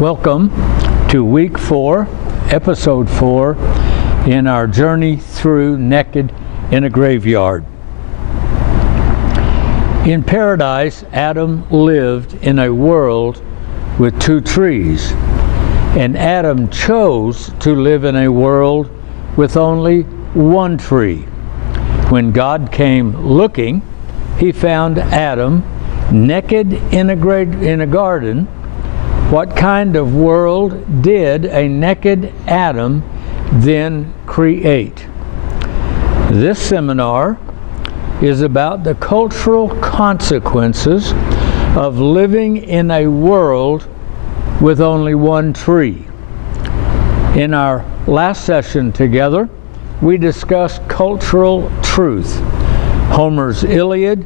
Welcome to week 4, episode 4 in our journey through Naked in a Graveyard. In paradise, Adam lived in a world with 2 trees, and Adam chose to live in a world with only 1 tree. When God came looking, he found Adam naked in a garden. What kind of world did a naked Adam then create? This seminar is about the cultural consequences of living in a world with only 1 tree. In our last session together, we discussed cultural truth. Homer's Iliad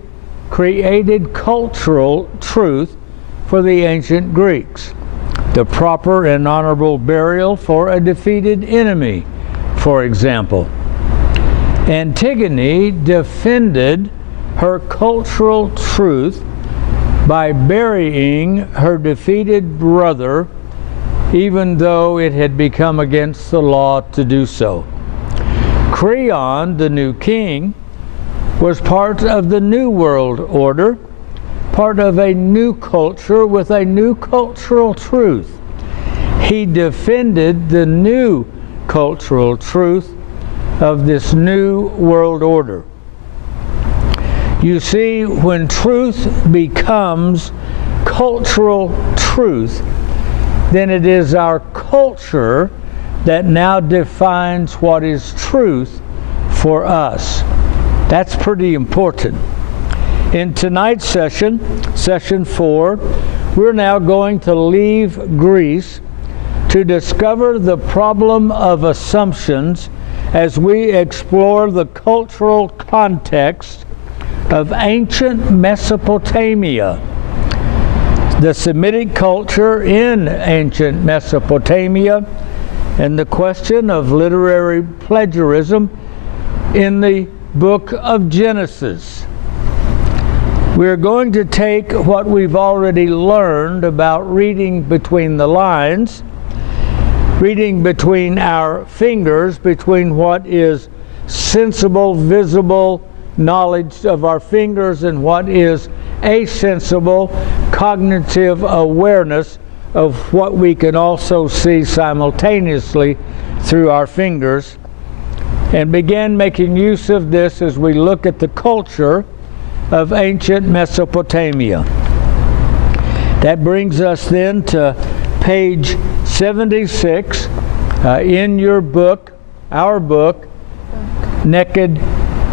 created cultural truth for the ancient Greeks. The proper and honorable burial for a defeated enemy, for example. Antigone defended her cultural truth by burying her defeated brother, even though it had become against the law to do so. Creon, the new king, was part of the New World Order, part of a new culture with a new cultural truth. He defended the new cultural truth of this new world order. You see, when truth becomes cultural truth, then it is our culture that now defines what is truth for us. That's pretty important. In tonight's session, session 4, we're now going to leave Greece to discover the problem of assumptions as we explore the cultural context of ancient Mesopotamia. The Semitic culture in ancient Mesopotamia and the question of literary plagiarism in the book of Genesis. We're going to take what we've already learned about reading between the lines, reading between our fingers, between what is sensible, visible knowledge of our fingers and what is asensible, cognitive awareness of what we can also see simultaneously through our fingers, and begin making use of this as we look at the culture of ancient Mesopotamia. That brings us then to page 76 in your book, our book, Naked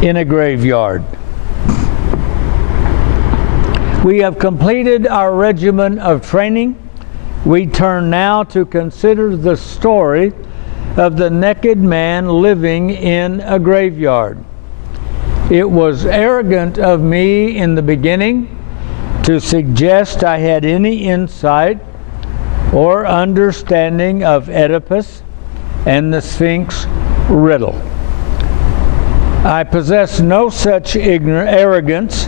in a Graveyard. We have completed our regimen of training. We turn now to consider the story of the naked man living in a graveyard. It was arrogant of me in the beginning to suggest I had any insight or understanding of Oedipus and the Sphinx riddle. I possess no such arrogance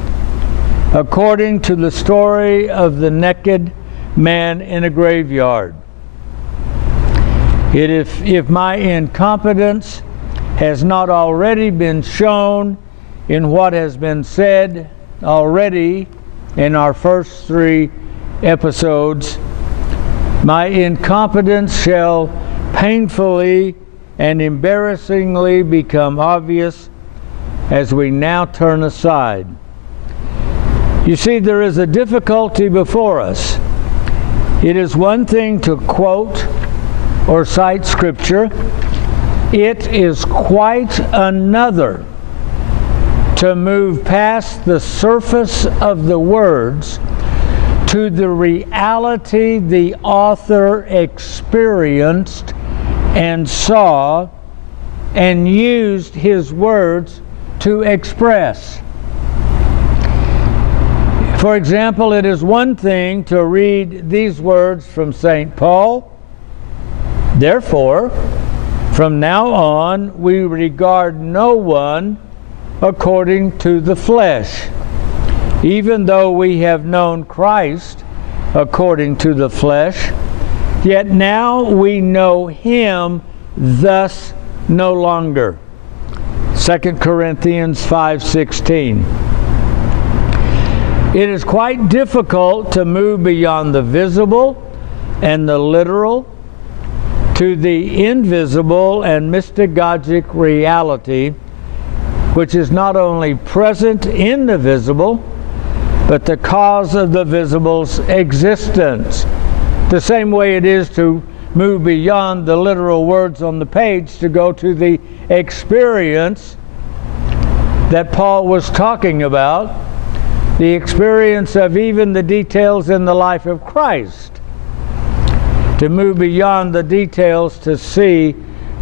according to the story of the naked man in a graveyard. If my incompetence has not already been shown in what has been said already in our first 3 episodes, my incompetence shall painfully and embarrassingly become obvious as we now turn aside. You see, there is a difficulty before us. It is one thing to quote or cite scripture. It is quite another to move past the surface of the words to the reality the author experienced and saw and used his words to express. For example, it is one thing to read these words from St. Paul: "Therefore, from now on, we regard no one according to the flesh. Even though we have known Christ according to the flesh, Yet now we know him thus no longer. 2 Corinthians 5:16. It is quite difficult to move beyond the visible and the literal to the invisible and mystagogic reality, which is not only present in the visible, but the cause of the visible's existence. The same way it is to move beyond the literal words on the page to go to the experience that Paul was talking about, the experience of even the details in the life of Christ. To move beyond the details to see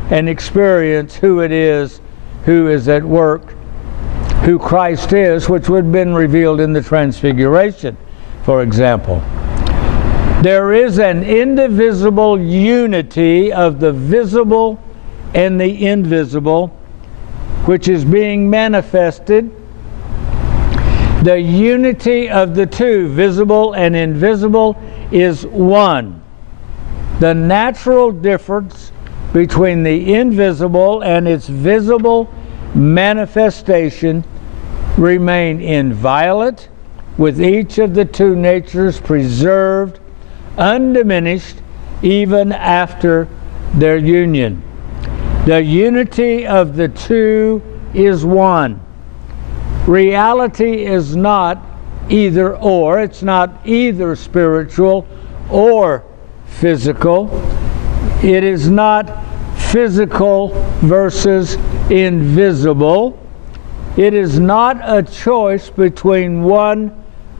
and experience who it is who is at work, who Christ is, which would have been revealed in the Transfiguration, for example. There is an indivisible unity of the visible and the invisible, which is being manifested. The unity of the two, visible and invisible, is one. The natural difference between the invisible and its visible manifestation remain inviolate, with each of the two natures preserved, undiminished, even after their union. The unity of the two is one. Reality is not either or. It's not either spiritual or physical. It is not physical versus invisible. It is not a choice between one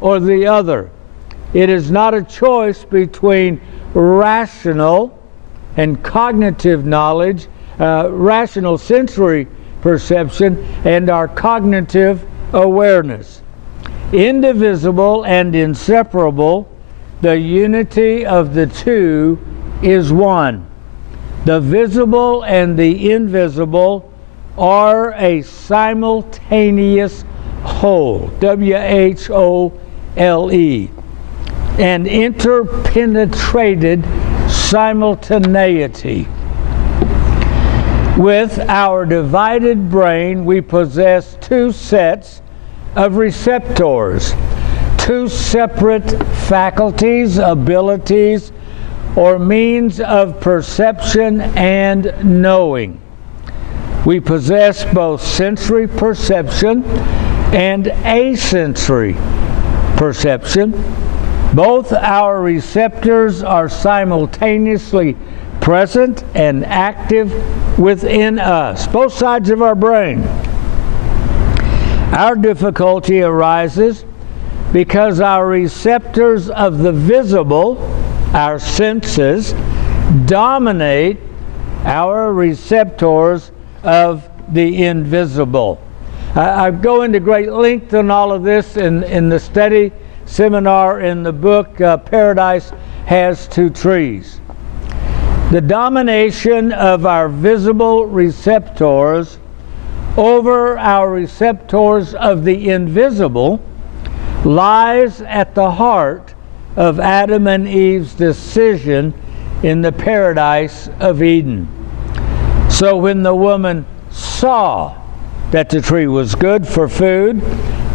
or the other. It is not a choice between rational and cognitive knowledge, rational sensory perception, and our cognitive awareness. Indivisible and inseparable, the unity of the two is one. The visible and the invisible are a simultaneous whole, W-H-O-L-E, and interpenetrated simultaneity. With our divided brain, we possess two sets of receptors, two separate faculties, abilities, or means of perception and knowing. We possess both sensory perception and asensory perception. Both our receptors are simultaneously present and active within us, both sides of our brain. Our difficulty arises because our receptors of the visible, our senses, dominate our receptors of the invisible. I go into great length on all of this in the study seminar in the book Paradise Has Two Trees. The domination of our visible receptors over our receptors of the invisible lies at the heart of Adam and Eve's decision in the paradise of Eden. So when the woman saw that the tree was good for food,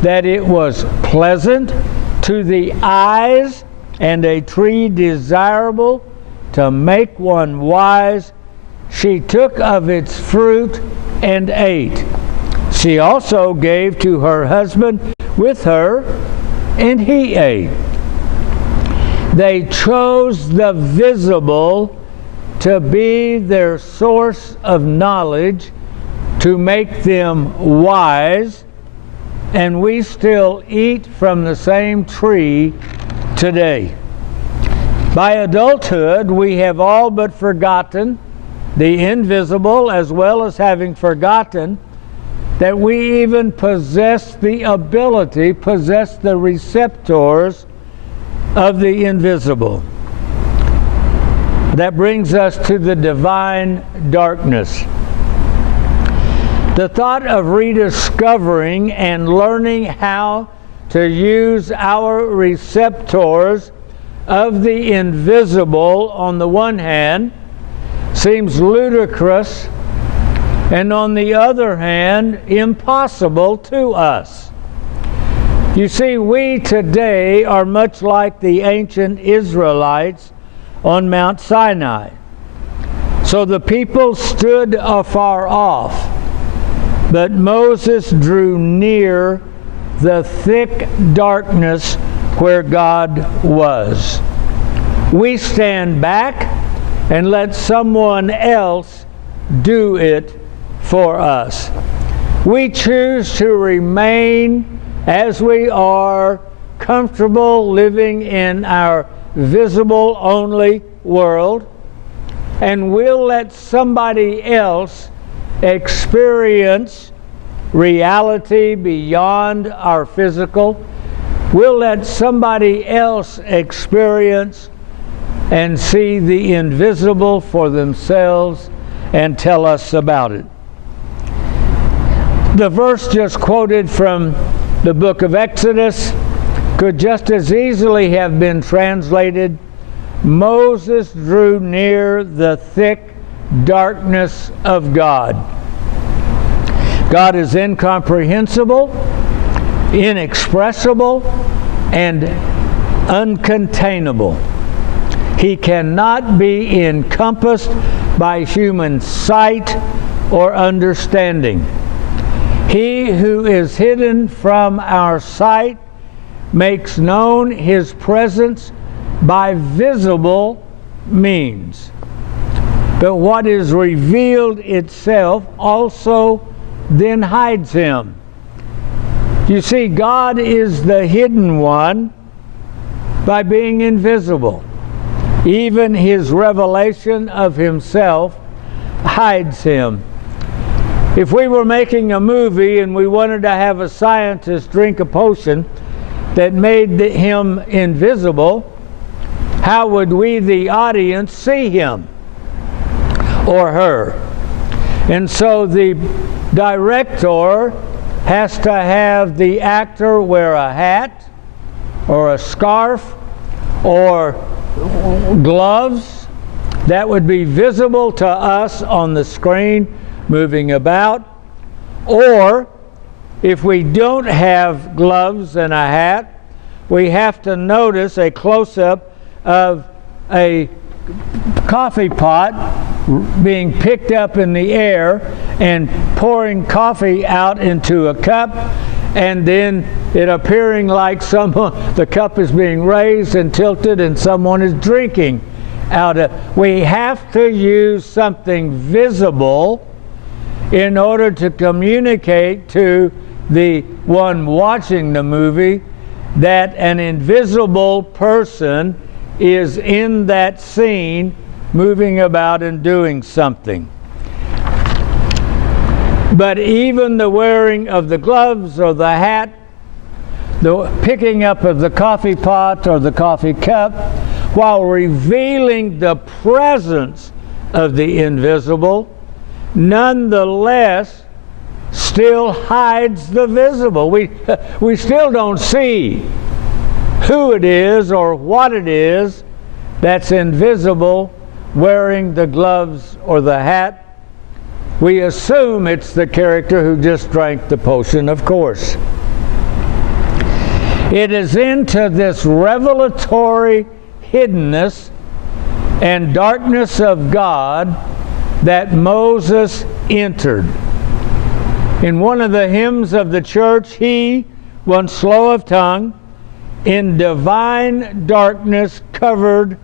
that it was pleasant to the eyes, and a tree desirable to make one wise, she took of its fruit and ate. She also gave to her husband with her, and he ate. They chose the visible to be their source of knowledge, to make them wise, and we still eat from the same tree today. By adulthood, we have all but forgotten the invisible, as well as having forgotten that we even possess the ability, possess the receptors of the invisible. That brings us to the divine darkness. The thought of rediscovering and learning how to use our receptors of the invisible on the one hand seems ludicrous, and on the other hand, impossible to us. You see, we today are much like the ancient Israelites on Mount Sinai. So the people stood afar off, but Moses drew near the thick darkness where God was. We stand back and let someone else do it for us. We choose to remain as we are, comfortable living in our visible only world, and we'll let somebody else experience reality beyond our physical. We'll let somebody else experience and see the invisible for themselves and tell us about it. The verse just quoted from the book of Exodus could just as easily have been translated, Moses drew near the thick darkness of God. God is incomprehensible, inexpressible, and uncontainable. He cannot be encompassed by human sight or understanding. He who is hidden from our sight makes known his presence by visible means. But what is revealed itself also then hides him. You see, God is the hidden one by being invisible. Even his revelation of himself hides him. If we were making a movie and we wanted to have a scientist drink a potion that made him invisible, how would we, the audience, see him or her? And so the director has to have the actor wear a hat or a scarf or gloves that would be visible to us on the screen moving about. Or if we don't have gloves and a hat, we have to notice a close-up of a coffee pot being picked up in the air and pouring coffee out into a cup, and then it appearing like the cup is being raised and tilted and someone is drinking out of it. We have to use something visible in order to communicate to the one watching the movie that an invisible person is in that scene moving about and doing something. But even the wearing of the gloves or the hat, the picking up of the coffee pot or the coffee cup, while revealing the presence of the invisible, nonetheless still hides the visible. We still don't see who it is or what it is that's invisible wearing the gloves or the hat. We assume it's the character who just drank the potion, of course. It is into this revelatory hiddenness and darkness of God that Moses entered. In one of the hymns of the church, he, once slow of tongue, in divine darkness covered,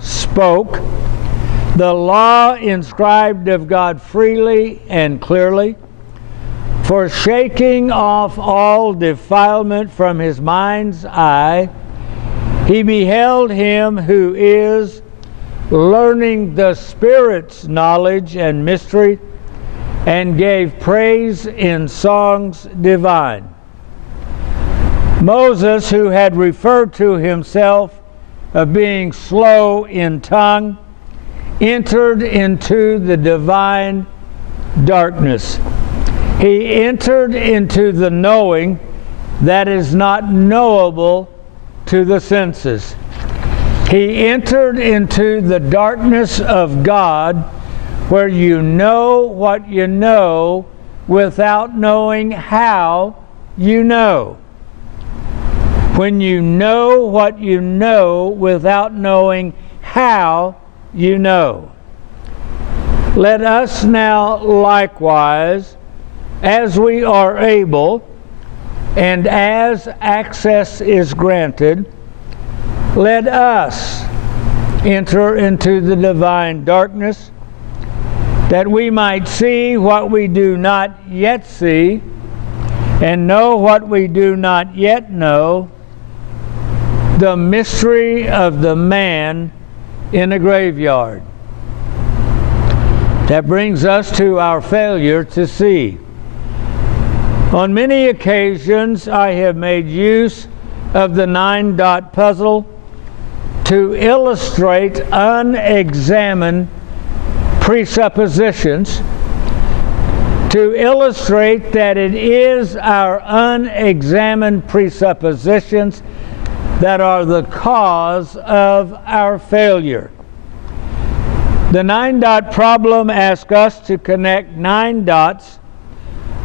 spoke the law inscribed of God freely and clearly, forsaking off all defilement from his mind's eye. He beheld him who is learning the Spirit's knowledge and mystery, and gave praise in songs divine. Moses, who had referred to himself of being slow in tongue, entered into the divine darkness. He entered into the knowing that is not knowable to the senses. He entered into the darkness of God, where you know what you know without knowing how you know. When you know what you know without knowing how you know. Let us now likewise, as we are able, and as access is granted, let us enter into the divine darkness, that we might see what we do not yet see, and know what we do not yet know, the mystery of the man in a graveyard. That brings us to our failure to see. On many occasions, I have made use of the 9-dot puzzle to illustrate unexamined presuppositions, to illustrate that it is our unexamined presuppositions that are the cause of our failure. The 9-dot problem asks us to connect 9 dots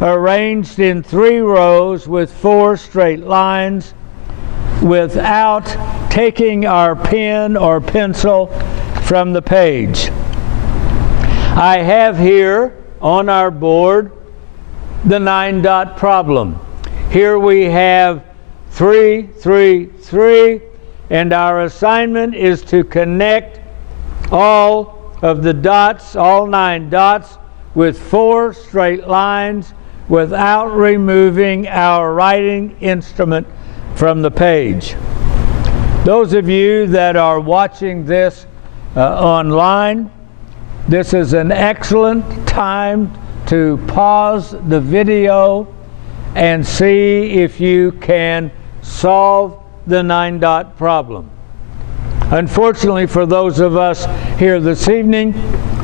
arranged in 3 rows with 4 straight lines without taking our pen or pencil from the page. I have here on our board the 9-dot problem. Here we have 3, 3, 3, and our assignment is to connect all of the dots, all 9 dots, with 4 straight lines without removing our writing instrument from the page. Those of you that are watching this online, this is an excellent time to pause the video and see if you can solve the 9-dot problem. Unfortunately for those of us here this evening,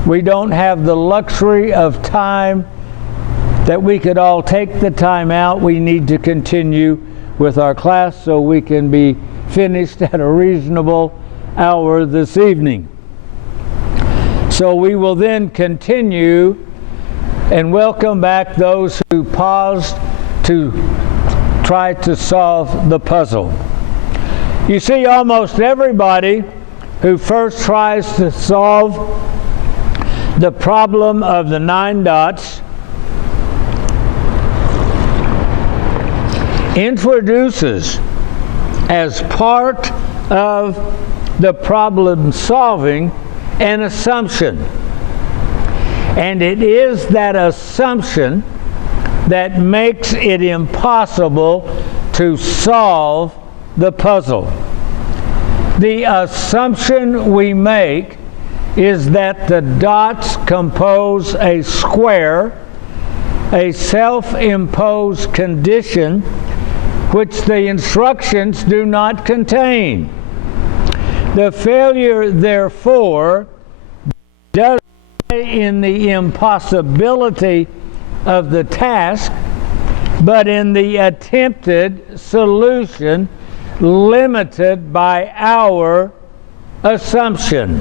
we don't have the luxury of time that we could all take the time out. We need to continue with our class so we can be finished at a reasonable hour this evening. So we will then continue and welcome back those who paused to try to solve the puzzle. You see, almost everybody who first tries to solve the problem of the 9 dots introduces as part of the problem solving an assumption. And it is that assumption that makes it impossible to solve the puzzle. The assumption we make is that the dots compose a square, a self-imposed condition which the instructions do not contain. The failure, therefore, does lie in the impossibility of the task, but in the attempted solution limited by our assumption.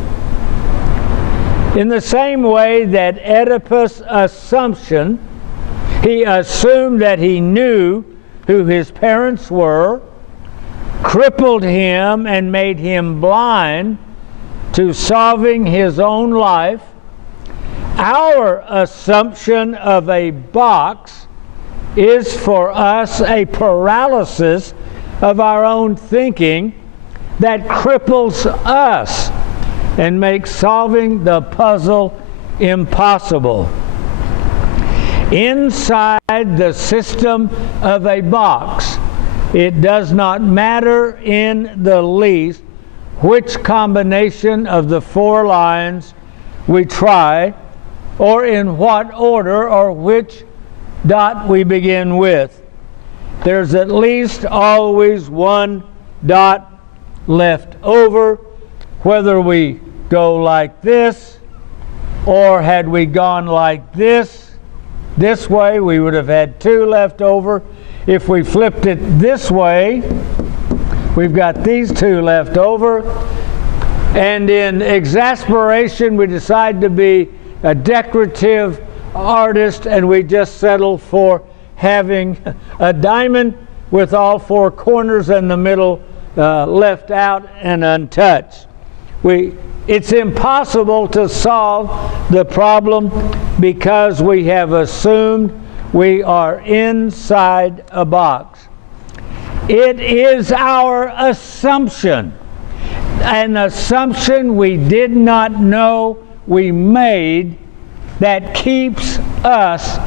In the same way that Oedipus' assumption, he assumed that he knew who his parents were, crippled him and made him blind to solving his own life. Our assumption of a box is for us a paralysis of our own thinking that cripples us and makes solving the puzzle impossible. Inside the system of a box, it does not matter in the least which combination of the 4 lines we try, or in what order or which dot we begin with. There's at least always 1 dot left over, whether we go like this, or had we gone like this way, we would have had 2 left over. If we flipped it this way, we've got these 2 left over. And in exasperation, we decide to be a decorative artist, and we just settle for having a diamond with all four corners and the middle left out and untouched. It's impossible to solve the problem because we have assumed we are inside a box. It is our assumption, an assumption we did not know we made, that keeps us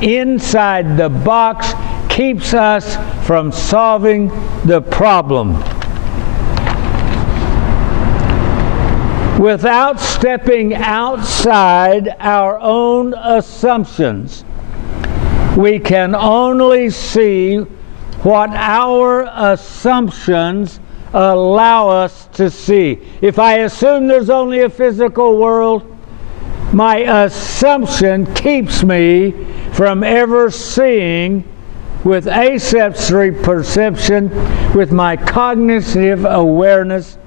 inside the box, keeps us from solving the problem. Without stepping outside our own assumptions, we can only see what our assumptions allow us to see. If I assume there's only a physical world, my assumption keeps me from ever seeing with assensory perception, with my cognitive awareness,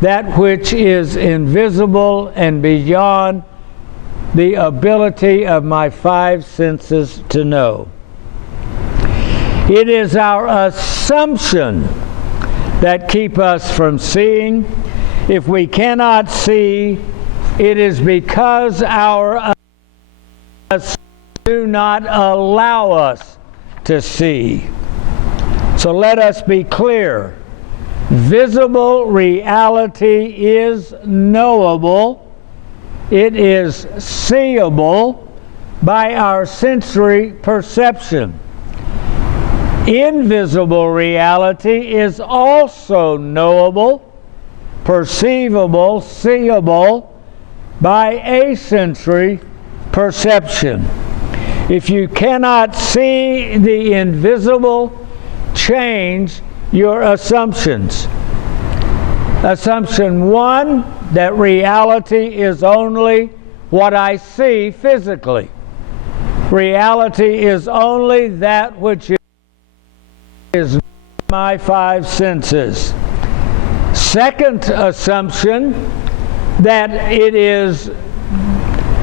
that which is invisible and beyond the ability of my five senses to know. It is our assumption that keep us from seeing. If we cannot see, it is because our assumptions do not allow us to see. So let us be clear. Visible reality is knowable. It is seeable by our sensory perception. Invisible reality is also knowable, perceivable, seeable by asensory perception. If you cannot see the invisible, change your assumptions. Assumption one, that reality is only what I see physically. Reality is only that which is my five senses. Second assumption, that it is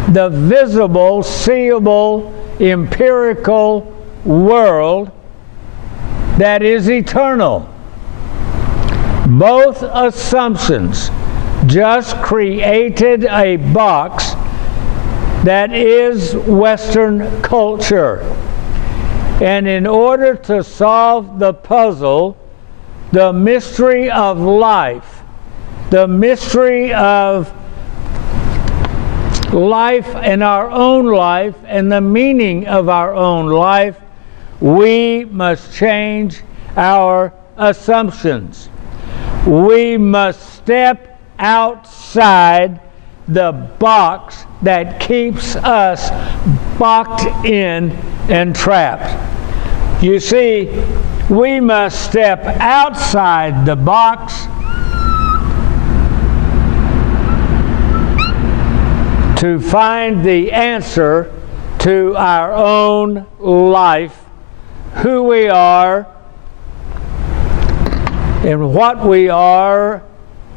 the visible, seeable, empirical world that is eternal. Both assumptions just created a box that is Western culture. And in order to solve the puzzle, the mystery of life, the mystery of life and our own life and the meaning of our own life, we must change our assumptions. We must step outside the box that keeps us boxed in and trapped. You see, we must step outside the box to find the answer to our own life, who we are, and what we are,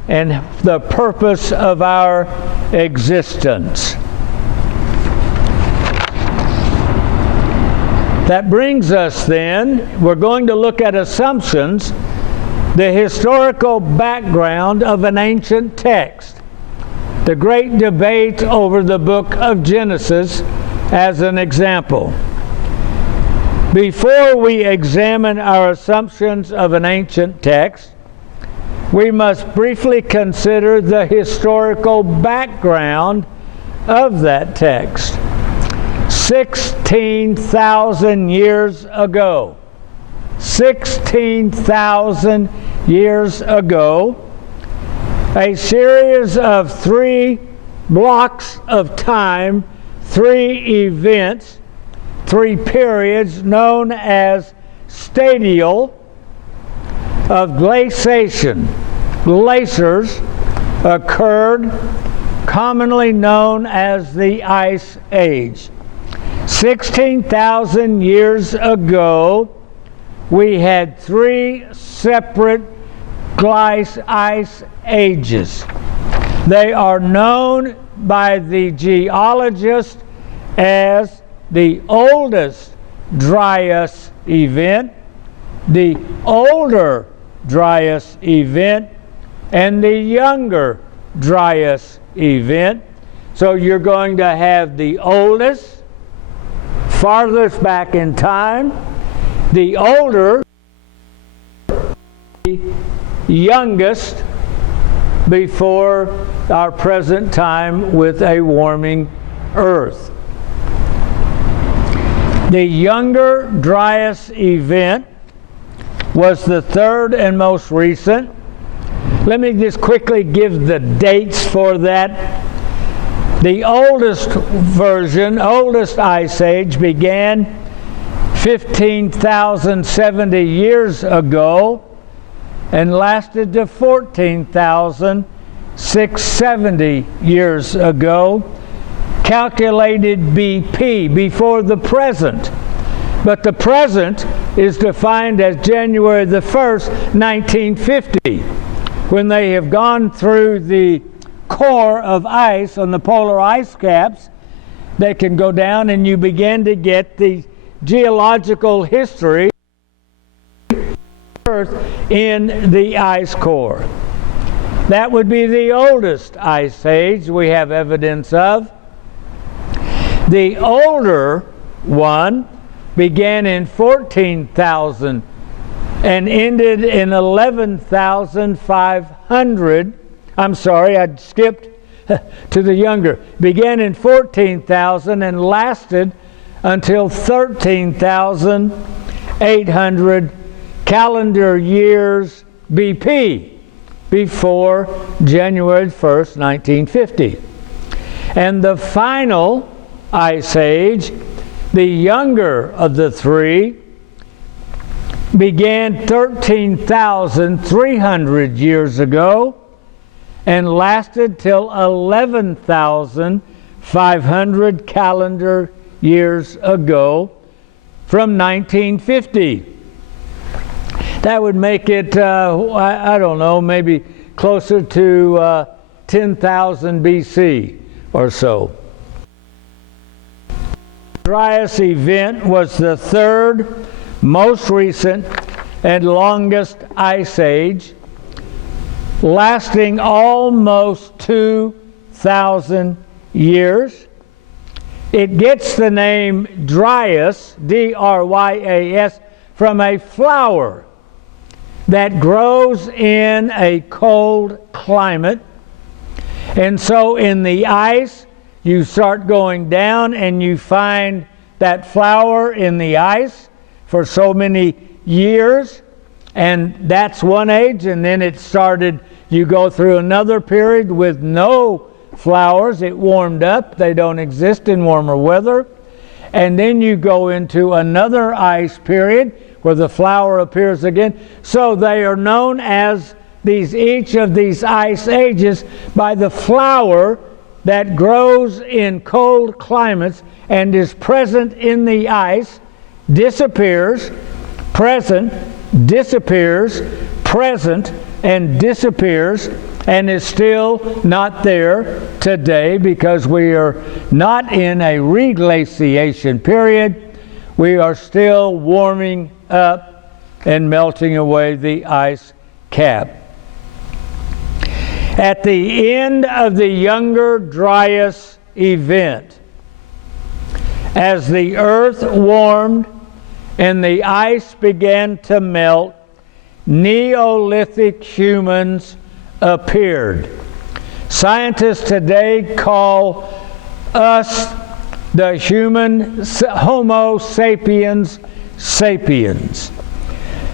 and the purpose of our existence. That brings us then, we're going to look at assumptions, the historical background of an ancient text, the great debate over the book of Genesis as an example. Before we examine our assumptions of an ancient text, we must briefly consider the historical background of that text. 16,000 years ago, 16,000 years ago, a series of three blocks of time, three events, three periods known as stadial of glaciation, glaciers, occurred, commonly known as the Ice Age. 16,000 years ago, we had three separate ice ages. They are known by the geologists as the oldest Dryas event, the older Dryas event, and the younger Dryas event. So you're going to have the oldest, farthest back in time, the older, the youngest, before our present time with a warming earth. The younger Dryas event was the third and most recent. Let me just quickly give the dates for that. The oldest version, oldest ice age, began 15,070 years ago and lasted to 14,670 years ago, calculated BP, before the present. But the present is defined as January the 1st, 1950, when they have gone through the core of ice on the polar ice caps. They can go down and you begin to get the geological history of Earth in the ice core. That would be the oldest ice age we have evidence of. The older one began in 14,000 and ended in 11,500. I'm sorry, I skipped to the younger. Began in 14,000 and lasted until 13,800 calendar years BP, before January 1st, 1950. And the final ice age, the younger of the three, began 13,300 years ago and lasted till 11,500 calendar years ago, from 1950. That would make it, I don't know, maybe closer to 10,000 BC or so. The Dryas event was the third most recent and longest ice age, lasting almost 2,000 years. It gets the name Dryas, D-R-Y-A-S, from a flower that grows in a cold climate. And so in the ice, you start going down and you find that flower in the ice for so many years, and that's one age. And then it started, you go through another period with no flowers. It warmed up. They don't exist in warmer weather. And then you go into another ice period where the flower appears again. So they are known as each of these ice ages by the flower that grows in cold climates and is present in the ice, disappears, present, disappears, present, and disappears, and is still not there today because we are not in a reglaciation period. We are still warming up and melting away the ice cap. At the end of the younger Dryas event, as the earth warmed and the ice began to melt, Neolithic humans appeared. Scientists today call us the human Homo sapiens sapiens.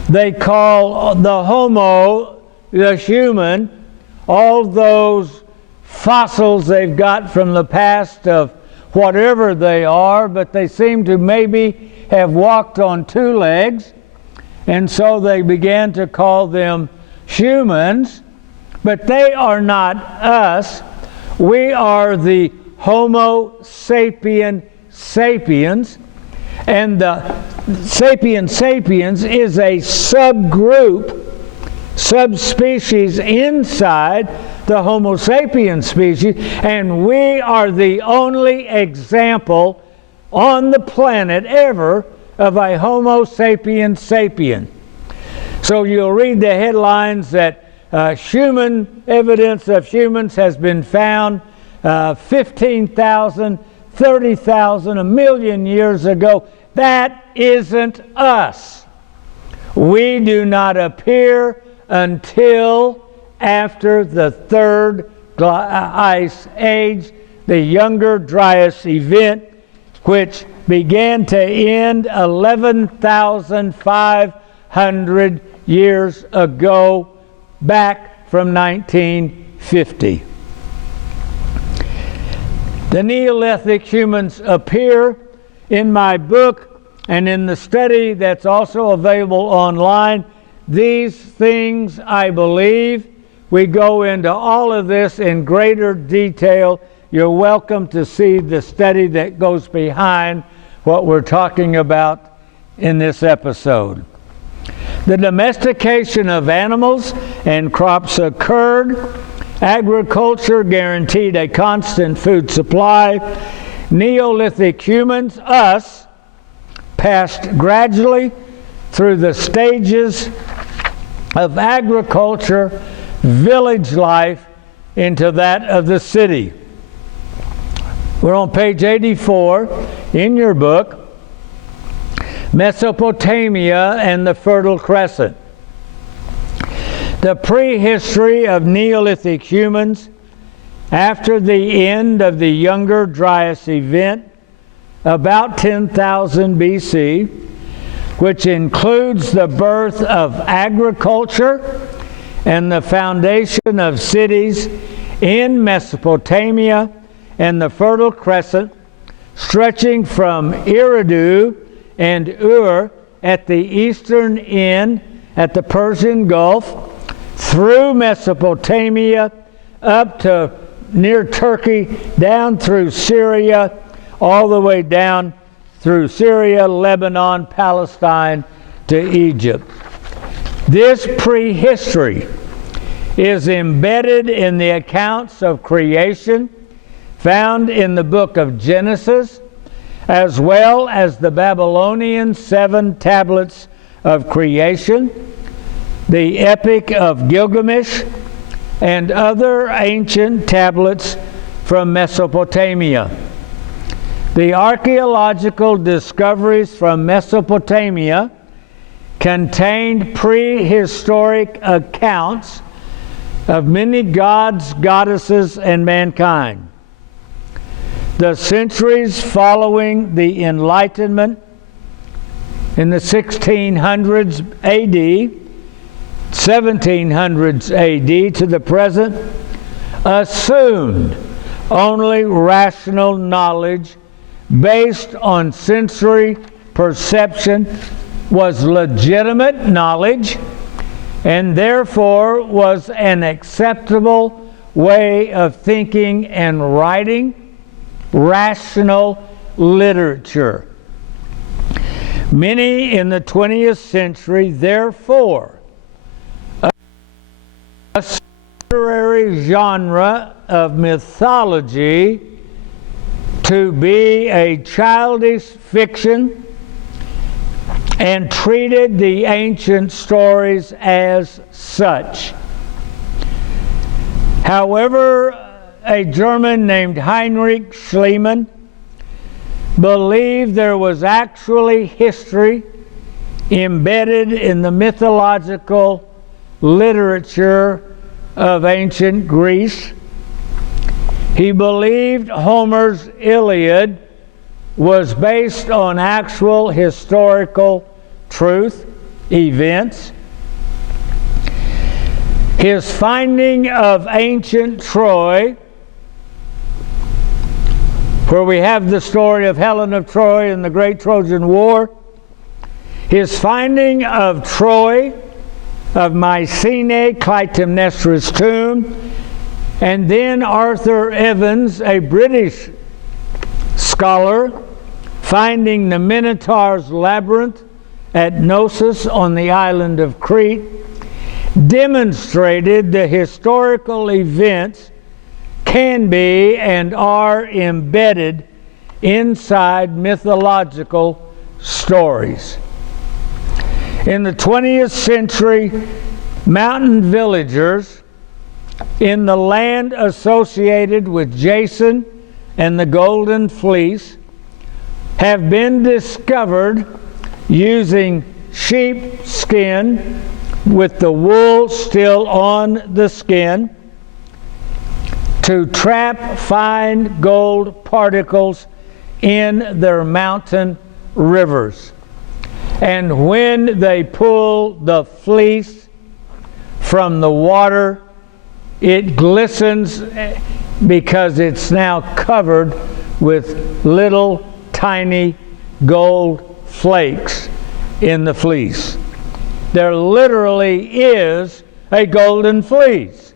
They call the Homo, the human, all those fossils they've got from the past of whatever they are, but they seem to maybe have walked on two legs, and so they began to call them humans, but they are not us. We are the Homo sapien sapiens, and the sapien sapiens is a subgroup subspecies inside the Homo sapiens species, and we are the only example on the planet ever of a Homo sapiens sapien. So you'll read the headlines that human evidence of humans has been found 15,000, 30,000, a million years ago. That isn't us. We do not appear until after the third ice age, the Younger Dryas event, which began to end 11,500 years ago, back from 1950. The Neolithic humans appear in my book and in the study that's also available online. These things, I believe, we go into all of this in greater detail. You're welcome to see the study that goes behind what we're talking about in this episode. The domestication of animals and crops occurred. Agriculture guaranteed a constant food supply. Neolithic humans, us, passed gradually through the stages of agriculture, village life, into that of the city. We're on page 84 in your book, Mesopotamia and the Fertile Crescent. The prehistory of Neolithic humans after the end of the Younger Dryas event, about 10,000 BC, which includes the birth of agriculture and the foundation of cities in Mesopotamia and the Fertile Crescent, stretching from Eridu and Ur at the eastern end at the Persian Gulf, through Mesopotamia, up to near Turkey, down through Syria, all the way down through Syria, Lebanon, Palestine, to Egypt. This prehistory is embedded in the accounts of creation found in the book of Genesis, as well as the Babylonian 7 tablets of creation, the Epic of Gilgamesh, and other ancient tablets from Mesopotamia. The archaeological discoveries from Mesopotamia contained prehistoric accounts of many gods, goddesses, and mankind. The centuries following the Enlightenment in the 1600s AD, 1700s AD to the present, assumed only rational knowledge based on sensory perception was legitimate knowledge, and therefore was an acceptable way of thinking and writing rational literature. Many in the 20th century, therefore, a literary genre of mythology to be a childish fiction and treated the ancient stories as such. However, a German named Heinrich Schliemann believed there was actually history embedded in the mythological literature of ancient Greece. He believed Homer's Iliad was based on actual historical truth, events. His finding of ancient Troy, where we have the story of Helen of Troy and the Great Trojan War, his finding of Troy, of Mycenae, Clytemnestra's tomb, and then Arthur Evans, a British scholar, finding the Minotaur's labyrinth at Knossos on the island of Crete, demonstrated the historical events can be and are embedded inside mythological stories. In the 20th century, mountain villagers in the land associated with Jason and the Golden Fleece have been discovered using sheep skin with the wool still on the skin to trap fine gold particles in their mountain rivers. And when they pull the fleece from the water, it glistens because it's now covered with little tiny gold flakes in the fleece. There literally is a golden fleece.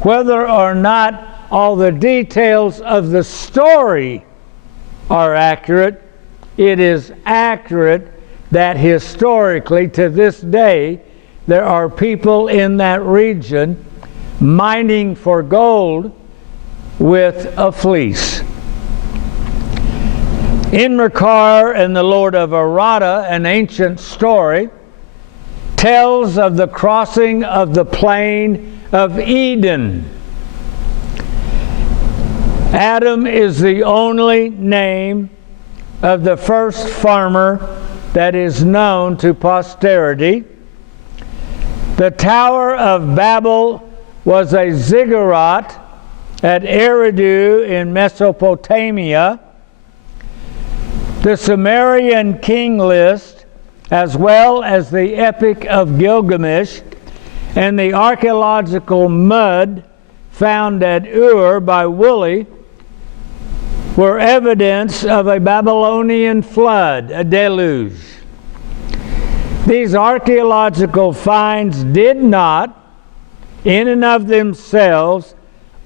Whether or not all the details of the story are accurate, it is accurate that historically, to this day, there are people in that region mining for gold with a fleece. Inmerkar and the Lord of Arata, an ancient story, tells of the crossing of the plain of Eden. Adam is the only name of the first farmer that is known to posterity. The Tower of Babel was a ziggurat at Eridu in Mesopotamia. The Sumerian king list, as well as the Epic of Gilgamesh and the archaeological mud found at Ur by Woolley, were evidence of a Babylonian flood, a deluge. These archaeological finds did not, in and of themselves,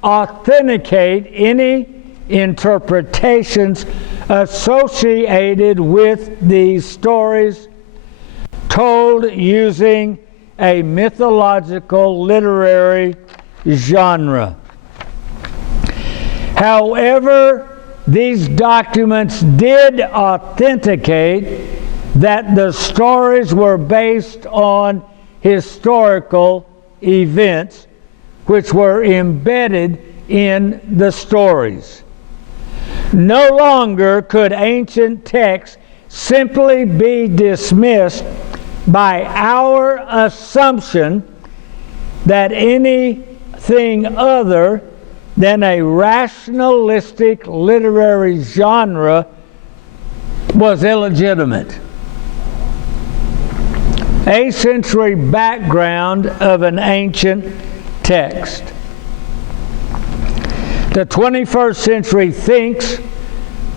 authenticate any interpretations associated with these stories told using a mythological literary genre. However, these documents did authenticate that the stories were based on historical events which were embedded in the stories. No longer could ancient texts simply be dismissed by our assumption that anything other than a rationalistic literary genre was illegitimate. A century background of an ancient text. The 21st century thinks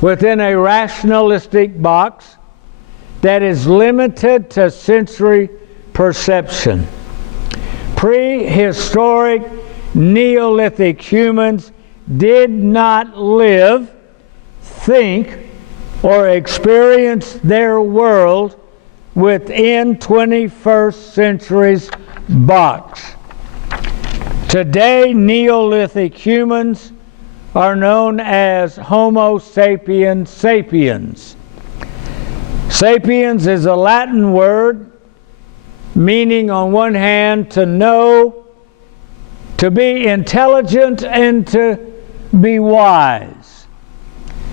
within a rationalistic box that is limited to sensory perception. Prehistoric Neolithic humans did not live, think, or experience their world within 21st century's box. Today, Neolithic humans are known as Homo sapiens sapiens. Sapiens is a Latin word meaning, on one hand, to know, to be intelligent, and to be wise.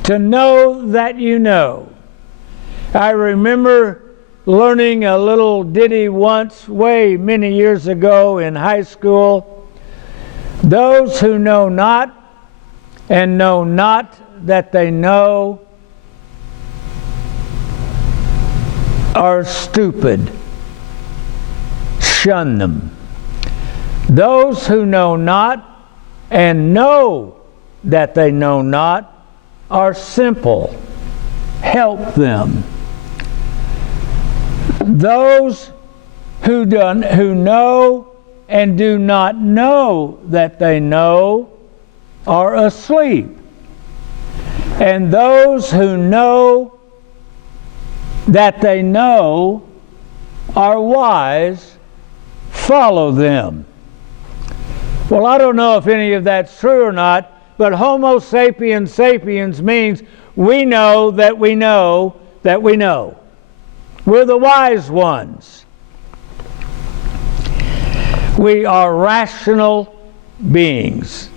To know that you know. I remember learning a little ditty once, way many years ago in high school. Those who know not and know not that they know are stupid. Shun them. Those who know not and know that they know not are simple. Help them. Those who know and do not know that they know are asleep. And those who know that they know are wise. follow them. Well, I don't know if any of that's true or not, but Homo sapiens sapiens means we know that we know that we know. We're the wise ones. We are rational beings.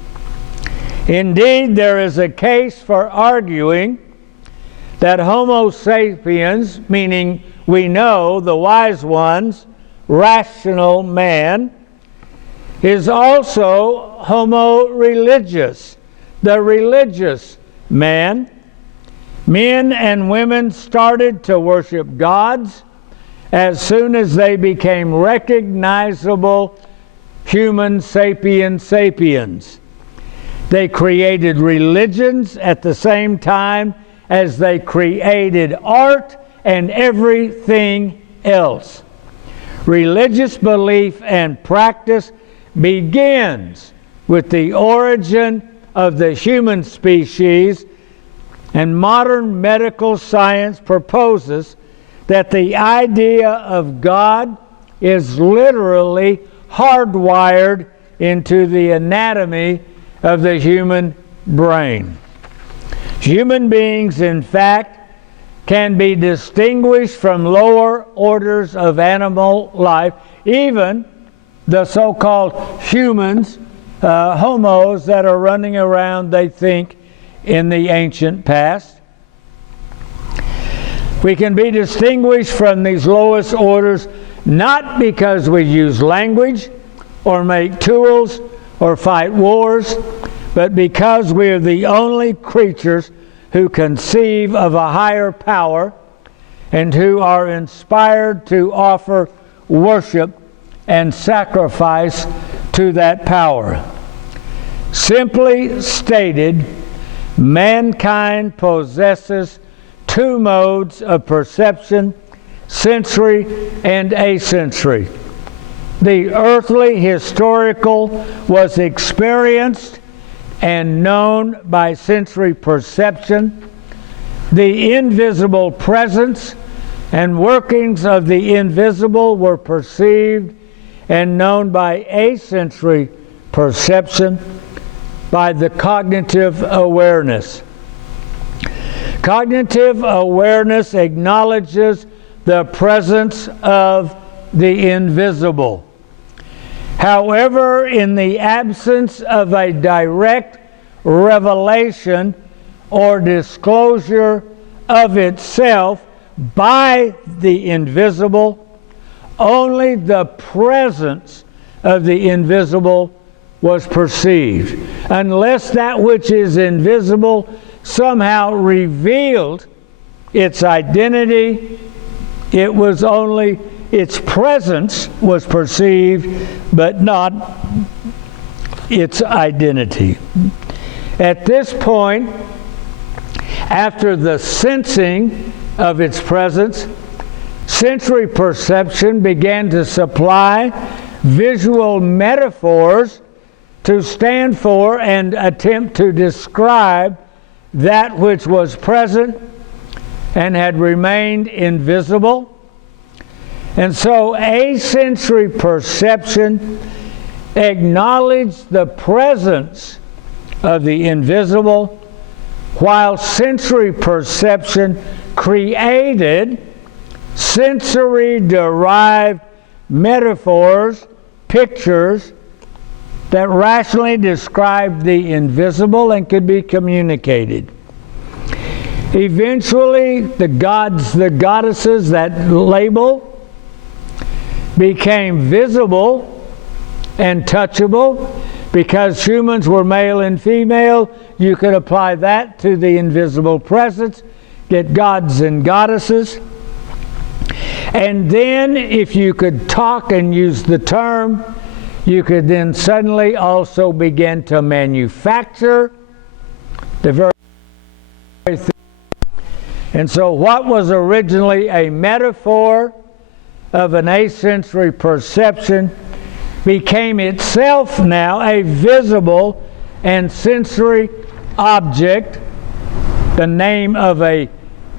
Indeed, there is a case for arguing that Homo sapiens, meaning we know, the wise ones, rational man, is also Homo religious, the religious man. Men and women started to worship gods as soon as they became recognizable human sapiens sapiens. They created religions at the same time as they created art and everything else. Religious belief and practice begins with the origin of the human species, and modern medical science proposes that the idea of God is literally hardwired into the anatomy of the human brain. Human beings, in fact, can be distinguished from lower orders of animal life, even the so-called humans, homos that are running around, they think, in the ancient past. We can be distinguished from these lowest orders not because we use language or make tools or fight wars, but because we are the only creatures who conceive of a higher power and who are inspired to offer worship and sacrifice to that power. Simply stated, mankind possesses two modes of perception, sensory and asensory. The earthly historical was experienced and known by sensory perception. The invisible presence and workings of the invisible were perceived and known by asensory perception, by the cognitive awareness. Cognitive awareness acknowledges the presence of the invisible. However, in the absence of a direct revelation or disclosure of itself by the invisible, only the presence of the invisible was perceived. Unless that which is invisible somehow revealed its identity, it was only its presence was perceived, but not its identity. At this point, after the sensing of its presence, sensory perception began to supply visual metaphors to stand for and attempt to describe that which was present and had remained invisible. And so asensory perception acknowledged the presence of the invisible, while sensory perception created sensory-derived metaphors, pictures, that rationally described the invisible and could be communicated. Eventually, the gods, the goddesses, that label became visible and touchable. Because humans were male and female, you could apply that to the invisible presence, get gods and goddesses. And then, if you could talk and use the term, you could then suddenly also begin to manufacture the very thing. And so what was originally a metaphor of an asensory perception became itself now a visible and sensory object, the name of a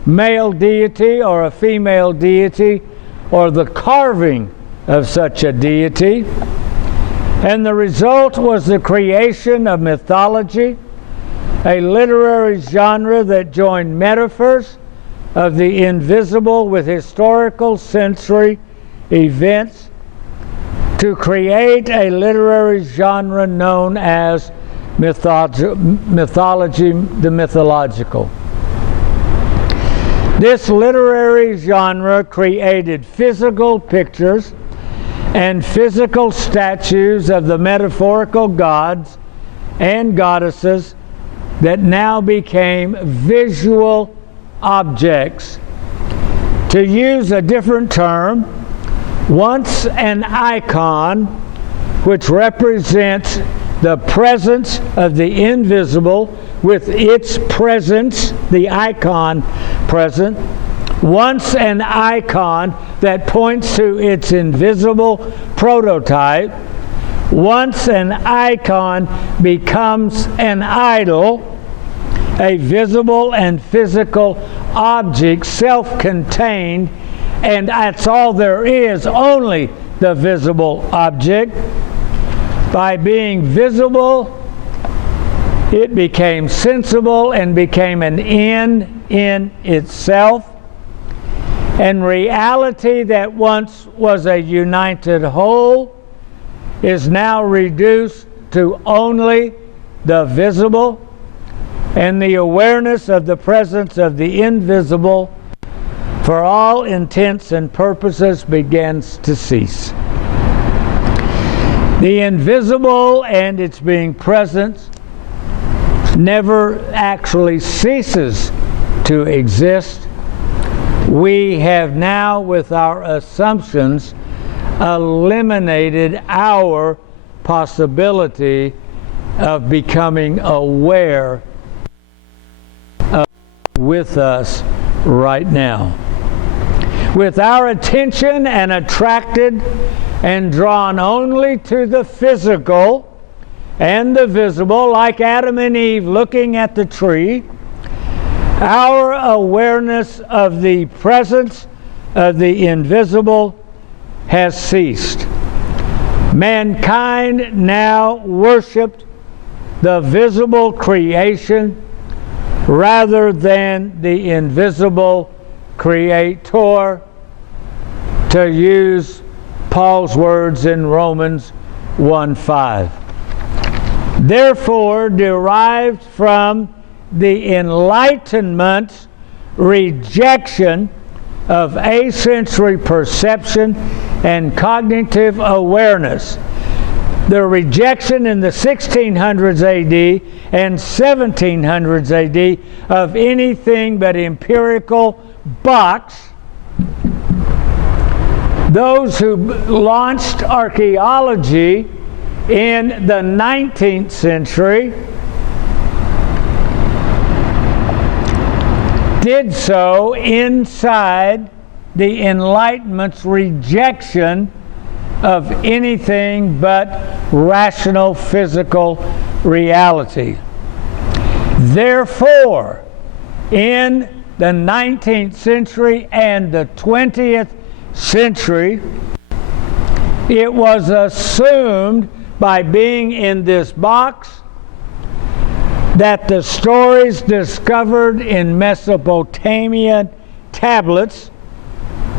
male deity or a female deity, or the carving of such a deity, and the result was the creation of mythology, a literary genre that joined metaphors of the invisible with historical sensory events to create a literary genre known as mythology, the mythological. This literary genre created physical pictures and physical statues of the metaphorical gods and goddesses that now became visual objects. To use a different term, once an icon, which represents the presence of the invisible with its presence, the icon present, once an icon that points to its invisible prototype, once an icon becomes an idol, a visible and physical object, self-contained, and that's all there is, only the visible object. By being visible, it became sensible and became an end in itself. And reality that once was a united whole is now reduced to only the visible, and the awareness of the presence of the invisible for all intents and purposes begins to cease. The invisible and its being present never actually ceases to exist. We have now, with our assumptions, eliminated our possibility of becoming aware of with us right now. With our attention and attracted and drawn only to the physical and the visible, like Adam and Eve looking at the tree, our awareness of the presence of the invisible has ceased. Mankind now worshiped the visible creation rather than the invisible creator, to use Paul's words in Romans 1:5. Therefore, derived from the Enlightenment's rejection of asensory perception and cognitive awareness, the rejection in the 1600s AD and 1700s AD of anything but empirical box, those who launched archaeology in the 19th century did so inside the Enlightenment's rejection of anything but rational physical reality. Therefore, in the 19th century and the 20th century, it was assumed by being in this box that the stories discovered in Mesopotamian tablets,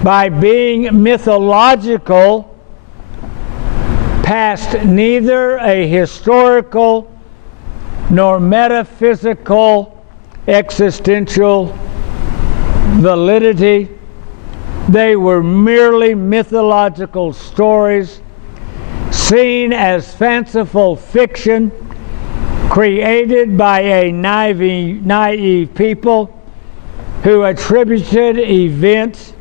by being mythological, passed neither a historical nor metaphysical existential validity. They were merely mythological stories seen as fanciful fiction created by a naive people who attributed events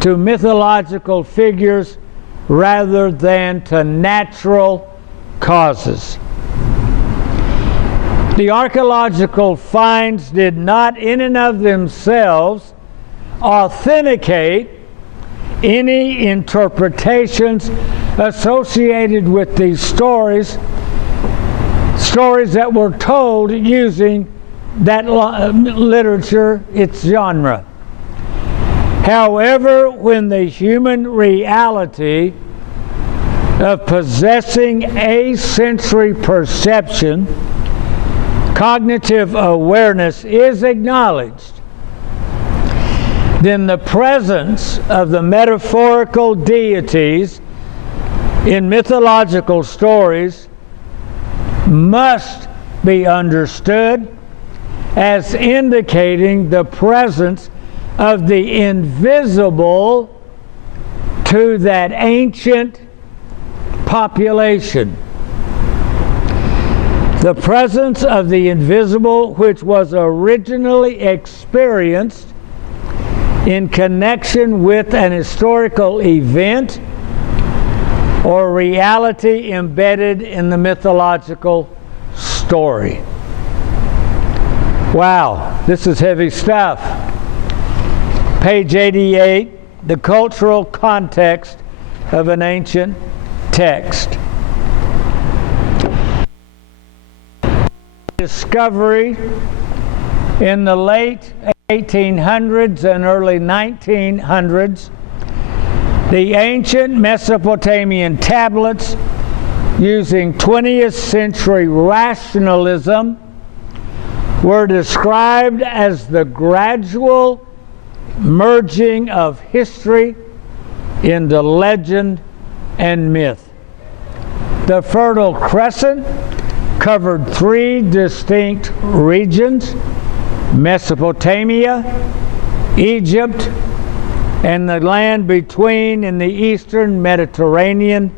to mythological figures rather than to natural causes. The archaeological finds did not in and of themselves authenticate any interpretations associated with these stories that were told using that literature, its genre. However, when the human reality of possessing a sensory perception, cognitive awareness is acknowledged, then the presence of the metaphorical deities in mythological stories must be understood as indicating the presence of the invisible to that ancient population. The presence of the invisible, which was originally experienced in connection with an historical event or reality embedded in the mythological story. Wow, this is heavy stuff. Page 88, the cultural context of an ancient text. Discovery in the late 1800s and early 1900s, the ancient Mesopotamian tablets using 20th century rationalism were described as the gradual merging of history into legend and myth. The Fertile Crescent covered 3 distinct regions: Mesopotamia, Egypt, and the land between in the eastern Mediterranean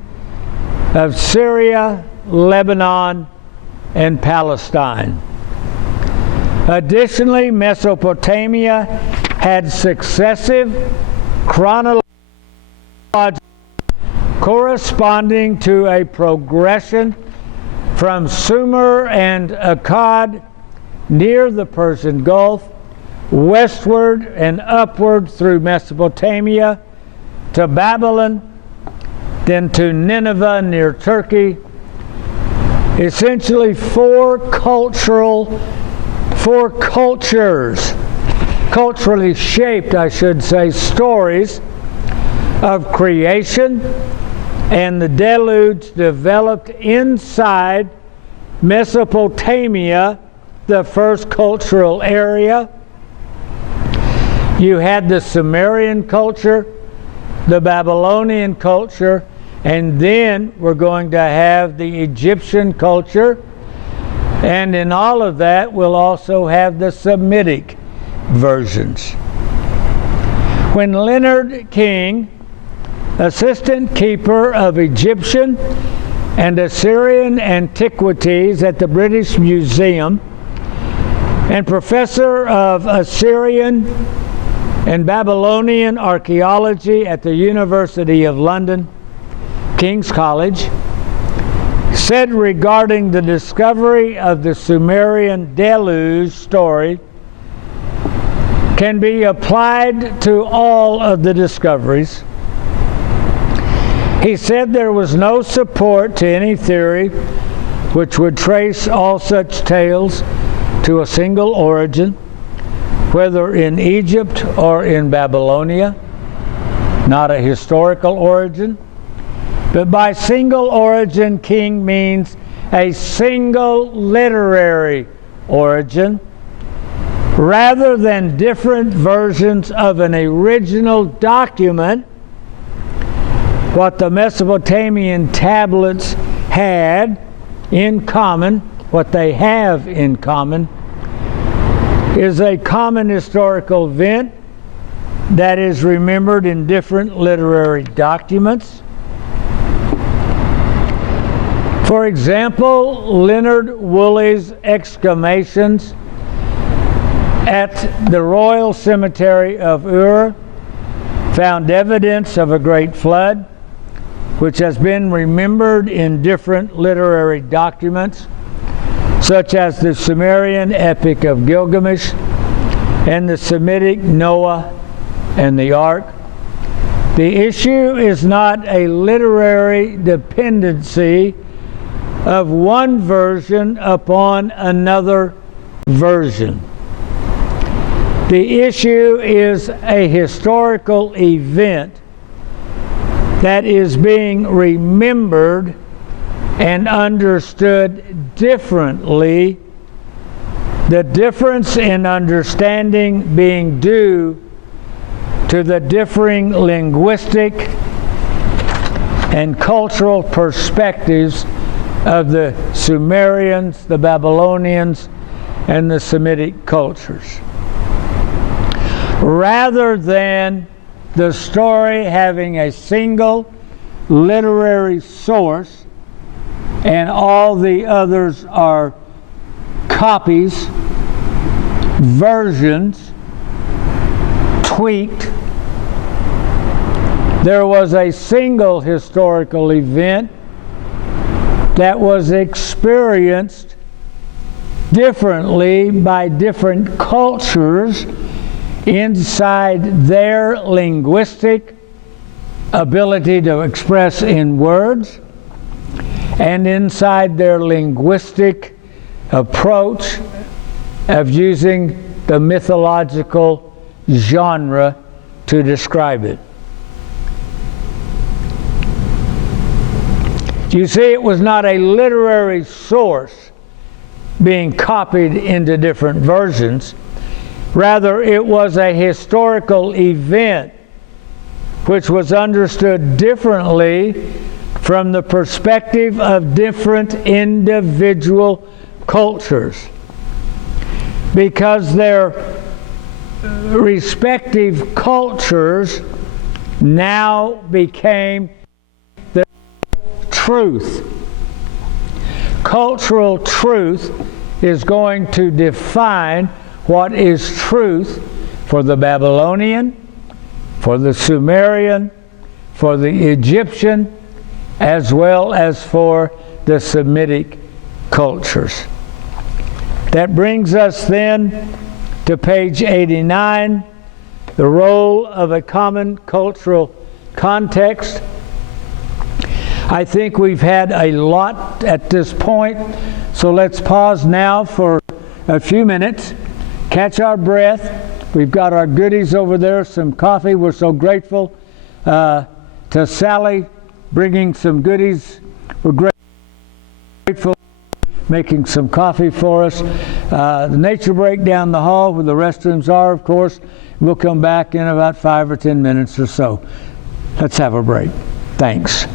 of Syria, Lebanon, and Palestine. Additionally, Mesopotamia had successive chronological corresponding to a progression from Sumer and Akkad near the Persian Gulf, westward and upward through Mesopotamia to Babylon, then to Nineveh near Turkey. Essentially four cultures, culturally shaped, I should say, stories of creation and the deluge developed inside Mesopotamia, the first cultural area. You had the Sumerian culture, the Babylonian culture, and then we're going to have the Egyptian culture. And in all of that, we'll also have the Semitic versions. When Leonard King, assistant keeper of Egyptian and Assyrian antiquities at the British Museum and professor of Assyrian and Babylonian archaeology at the University of London, King's College, said regarding the discovery of the Sumerian deluge story can be applied to all of the discoveries. He said there was no support to any theory which would trace all such tales to a single origin, whether in Egypt or in Babylonia, not a historical origin. But by single origin, King means a single literary origin, rather than different versions of an original document. What the Mesopotamian tablets had in common, what they have in common, is a common historical event that is remembered in different literary documents. For example, Leonard Woolley's excavations at the Royal Cemetery of Ur found evidence of a great flood, which has been remembered in different literary documents, such as the Sumerian Epic of Gilgamesh and the Semitic Noah and the Ark. The issue is not a literary dependency of one version upon another version. The issue is a historical event that is being remembered and understood differently, the difference in understanding being due to the differing linguistic and cultural perspectives of the Sumerians, the Babylonians, and the Semitic cultures. Rather than the story having a single literary source and all the others are copies, versions, tweaked, there was a single historical event that was experienced differently by different cultures inside their linguistic ability to express in words and inside their linguistic approach of using the mythological genre to describe it. You see, it was not a literary source being copied into different versions. Rather, it was a historical event which was understood differently from the perspective of different individual cultures, because their respective cultures now became the truth. Cultural truth is going to define what is truth for the Babylonian, for the Sumerian, for the Egyptian, as well as for the Semitic cultures. That brings us then to page 89, the role of a common cultural context. I think we've had a lot at this point, so let's pause now for a few minutes, catch our breath. We've got our goodies over there, some coffee. We're so grateful to Sally bringing some goodies. We're grateful making some coffee for us. The nature break down the hall where the restrooms are, of course. We'll come back in about 5 or 10 minutes or so. Let's have a break. Thanks.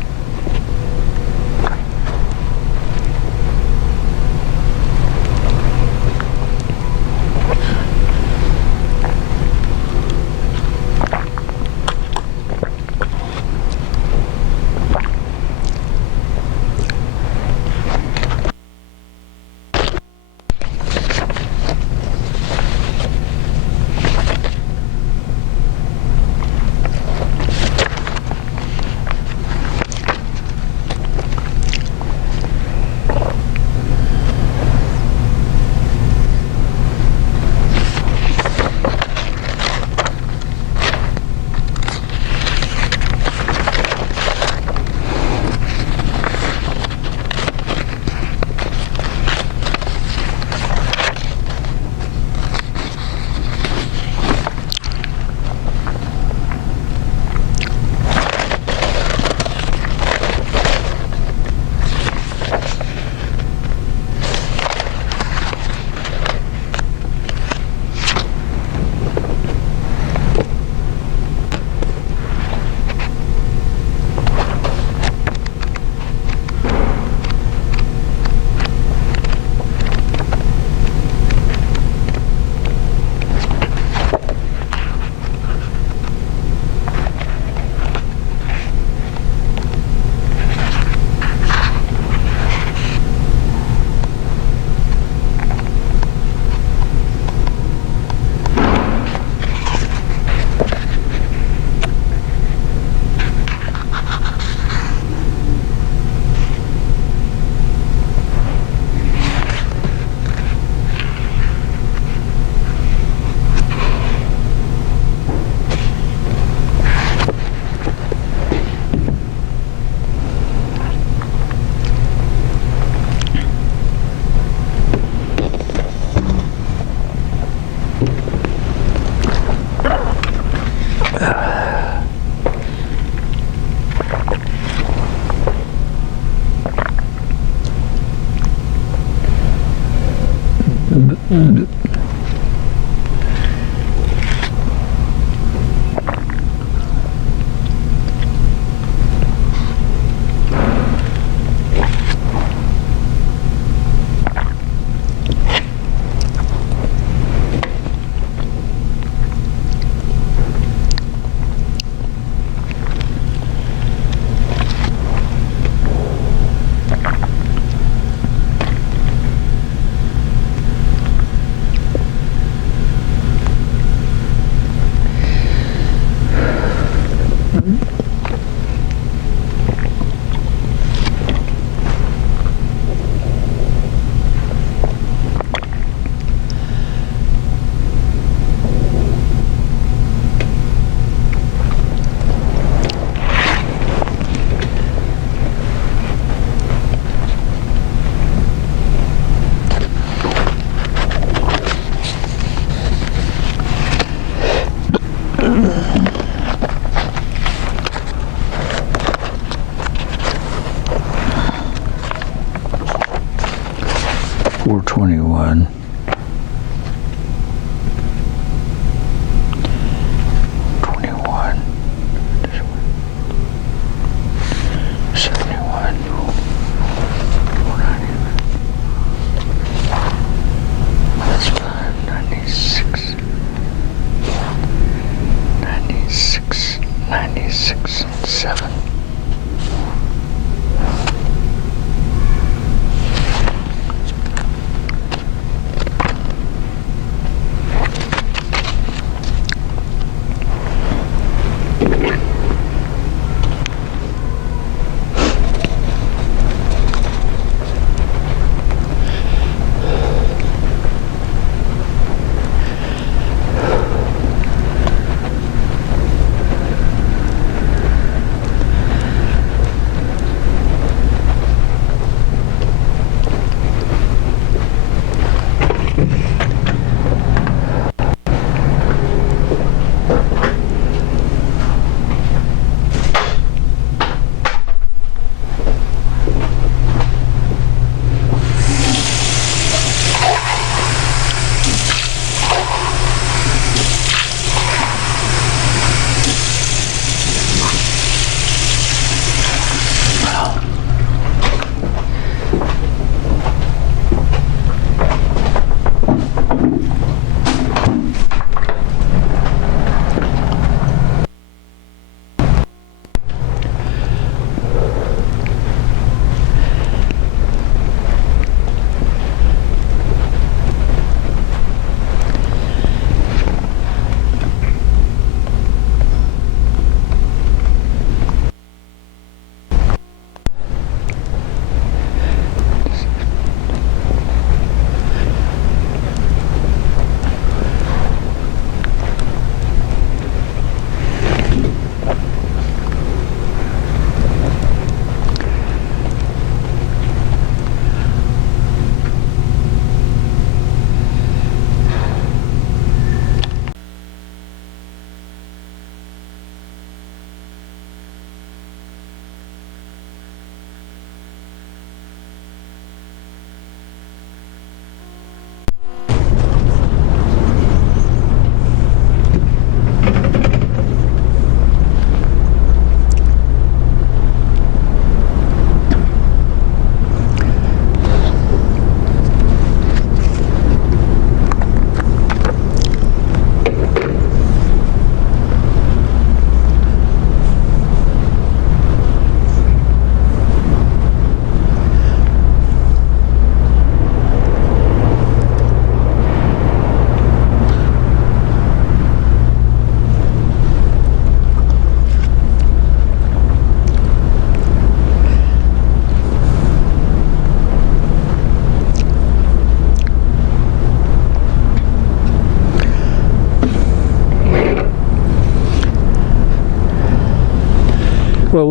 Well,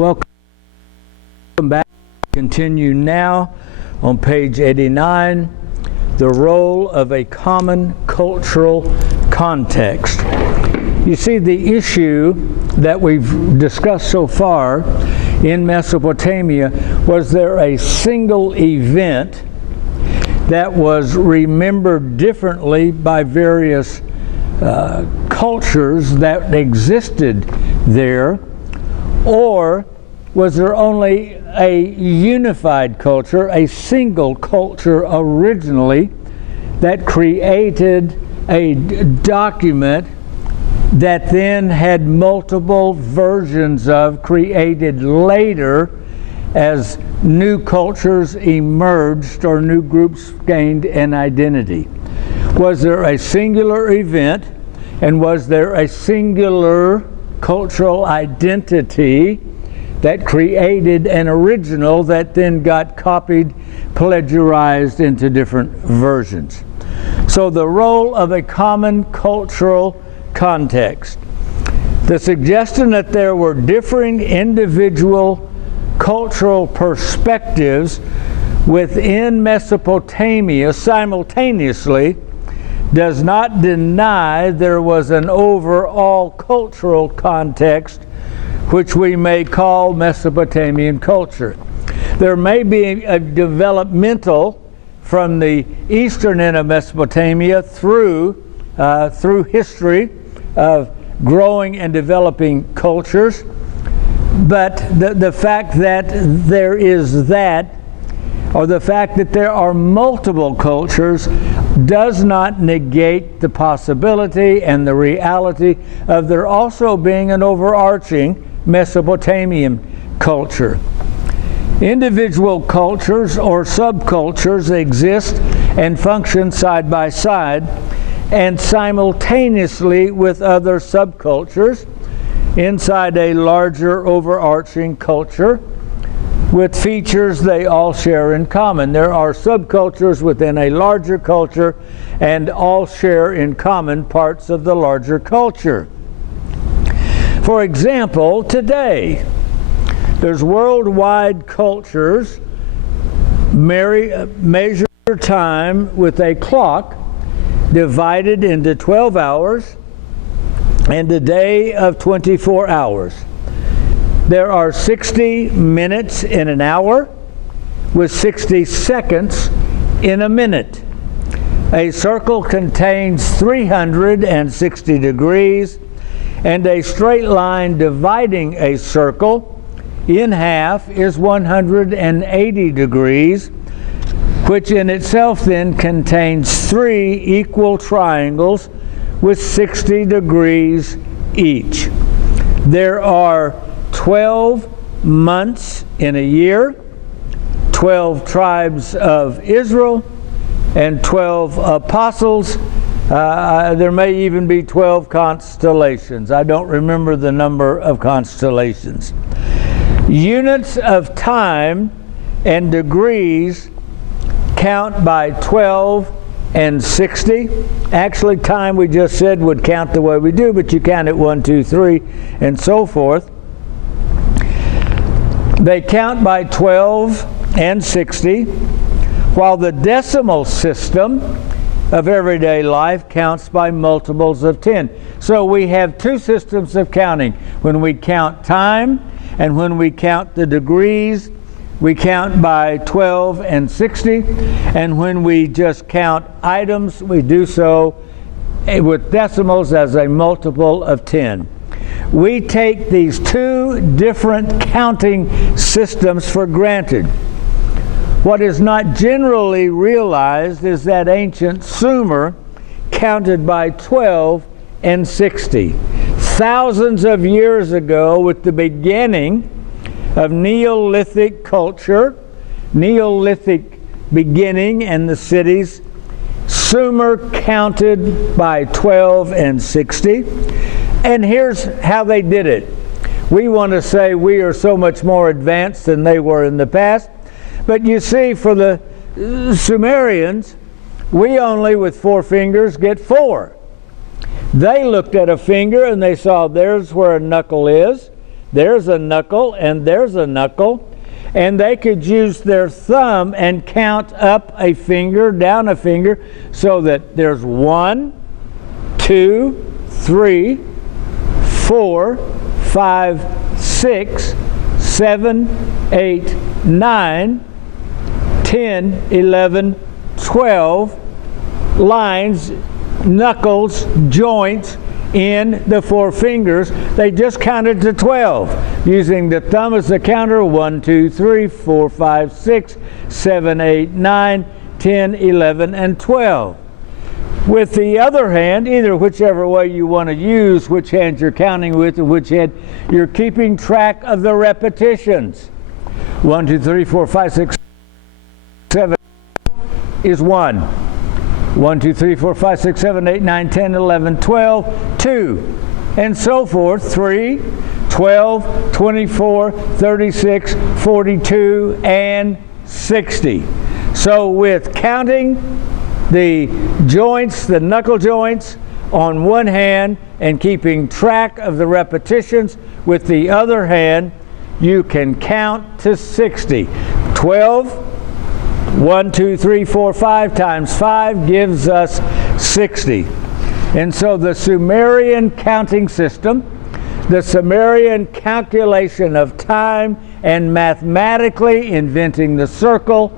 welcome back. Continue now on page 89, the role of a common cultural context. You see, the issue that we've discussed so far in Mesopotamia, was there a single event that was remembered differently by various cultures that existed there, or was there only a unified culture, a single culture originally, that created a document that then had multiple versions of, created later as new cultures emerged or new groups gained an identity? Was there a singular event, and was there a singular cultural identity that created an original that then got copied, plagiarized into different versions? So the role of a common cultural context. The suggestion that there were differing individual cultural perspectives within Mesopotamia simultaneously does not deny there was an overall cultural context which we may call Mesopotamian culture. There may be a developmental from the eastern end of Mesopotamia through history of growing and developing cultures, but the fact that there is that, or the fact that there are multiple cultures, does not negate the possibility and the reality of there also being an overarching Mesopotamian culture. Individual cultures or subcultures exist and function side by side and simultaneously with other subcultures inside a larger overarching culture with features they all share in common. There are subcultures within a larger culture and all share in common parts of the larger culture. For example, today, there's worldwide cultures measure time with a clock divided into 12 hours and a day of 24 hours. There are 60 minutes in an hour with 60 seconds in a minute. A circle contains 360 degrees, and a straight line dividing a circle in half is 180 degrees, which in itself then contains 3 equal triangles with 60 degrees each. There are 12 months in a year, 12 tribes of Israel, and 12 apostles. There may even be 12 constellations. I don't remember the number of constellations. Units of time and degrees count by 12 and 60. Actually, time we just said would count the way we do, but you count it 1, 2, 3, and so forth. They count by 12 and 60, while the decimal system of everyday life counts by multiples of 10. So we have 2 systems of counting. When we count time and when we count the degrees, we count by 12 and 60, and when we just count items, we do so with decimals as a multiple of 10. We take these 2 different counting systems for granted. What is not generally realized is that ancient Sumer counted by 12 and 60. Thousands of years ago, with the beginning of Neolithic culture, Neolithic beginning and the cities, Sumer counted by 12 and 60. And here's how they did it. We want to say we are so much more advanced than they were in the past. But you see, for the Sumerians, we only with 4 fingers get 4. They looked at a finger and they saw there's where a knuckle is, there's a knuckle, and there's a knuckle. And they could use their thumb and count up a finger, down a finger, so that there's 1, 2, 3, 4, 5, 6, 7, 8, 9, 10, 11, 12 lines, knuckles, joints in the 4 fingers. They just counted to 12 using the thumb as the counter. 1, 2, 3, 4, 5, 6, 7, 8, 9, 10, 11, and 12. With the other hand, either whichever way you want to use, which hand you're counting with and which hand, you're keeping track of the repetitions. 1, 2, 3, 4, 5, 6, 7 is 1. 1, 2, 3, 4, 5, 6, 7, 8, 9, 10, 11, 12, 2, and so forth. 3, 12, 24, 36, 42, and 60. So with counting the joints, the knuckle joints, on one hand and keeping track of the repetitions with the other hand, you can count to 60. 12, 1, 2, 3, 4, 5 times 5 gives us 60. And so the Sumerian counting system, the Sumerian calculation of time, and mathematically inventing the circle,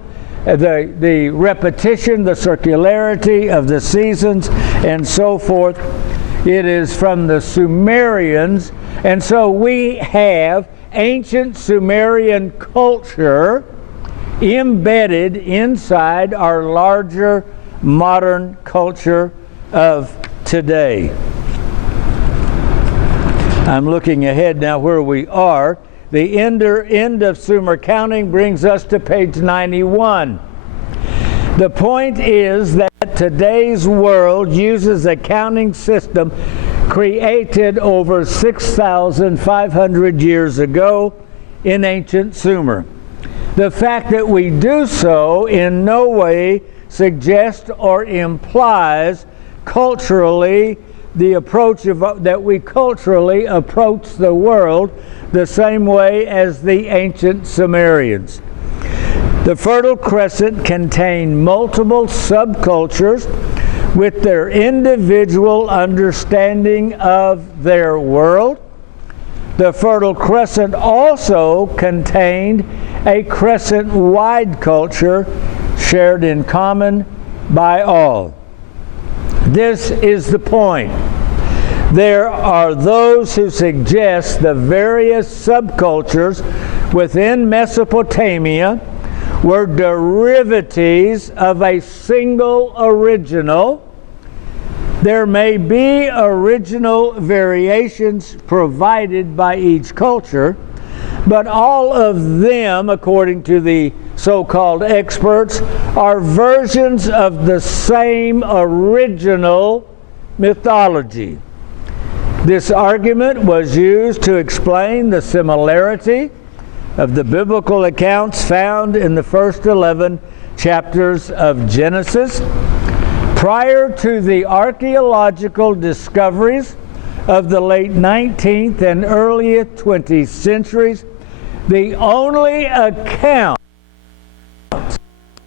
the repetition, the circularity of the seasons, and so forth, it is from the Sumerians. And so we have ancient Sumerian culture embedded inside our larger modern culture of today. I'm looking ahead now where we are. The end of Sumer counting brings us to page 91. The point is that today's world uses a counting system created over 6,500 years ago in ancient Sumer. The fact that we do so in no way suggests or implies culturally the approach that we culturally approach the world the same way as the ancient Sumerians. The Fertile Crescent contained multiple subcultures with their individual understanding of their world. The Fertile Crescent also contained a crescent-wide culture shared in common by all. This is the point. There are those who suggest the various subcultures within Mesopotamia were derivatives of a single original. There may be original variations provided by each culture, but all of them, according to the so-called experts, are versions of the same original mythology. This argument was used to explain the similarity of the biblical accounts found in the first 11 chapters of Genesis. Prior to the archaeological discoveries of the late 19th and early 20th centuries, the only account of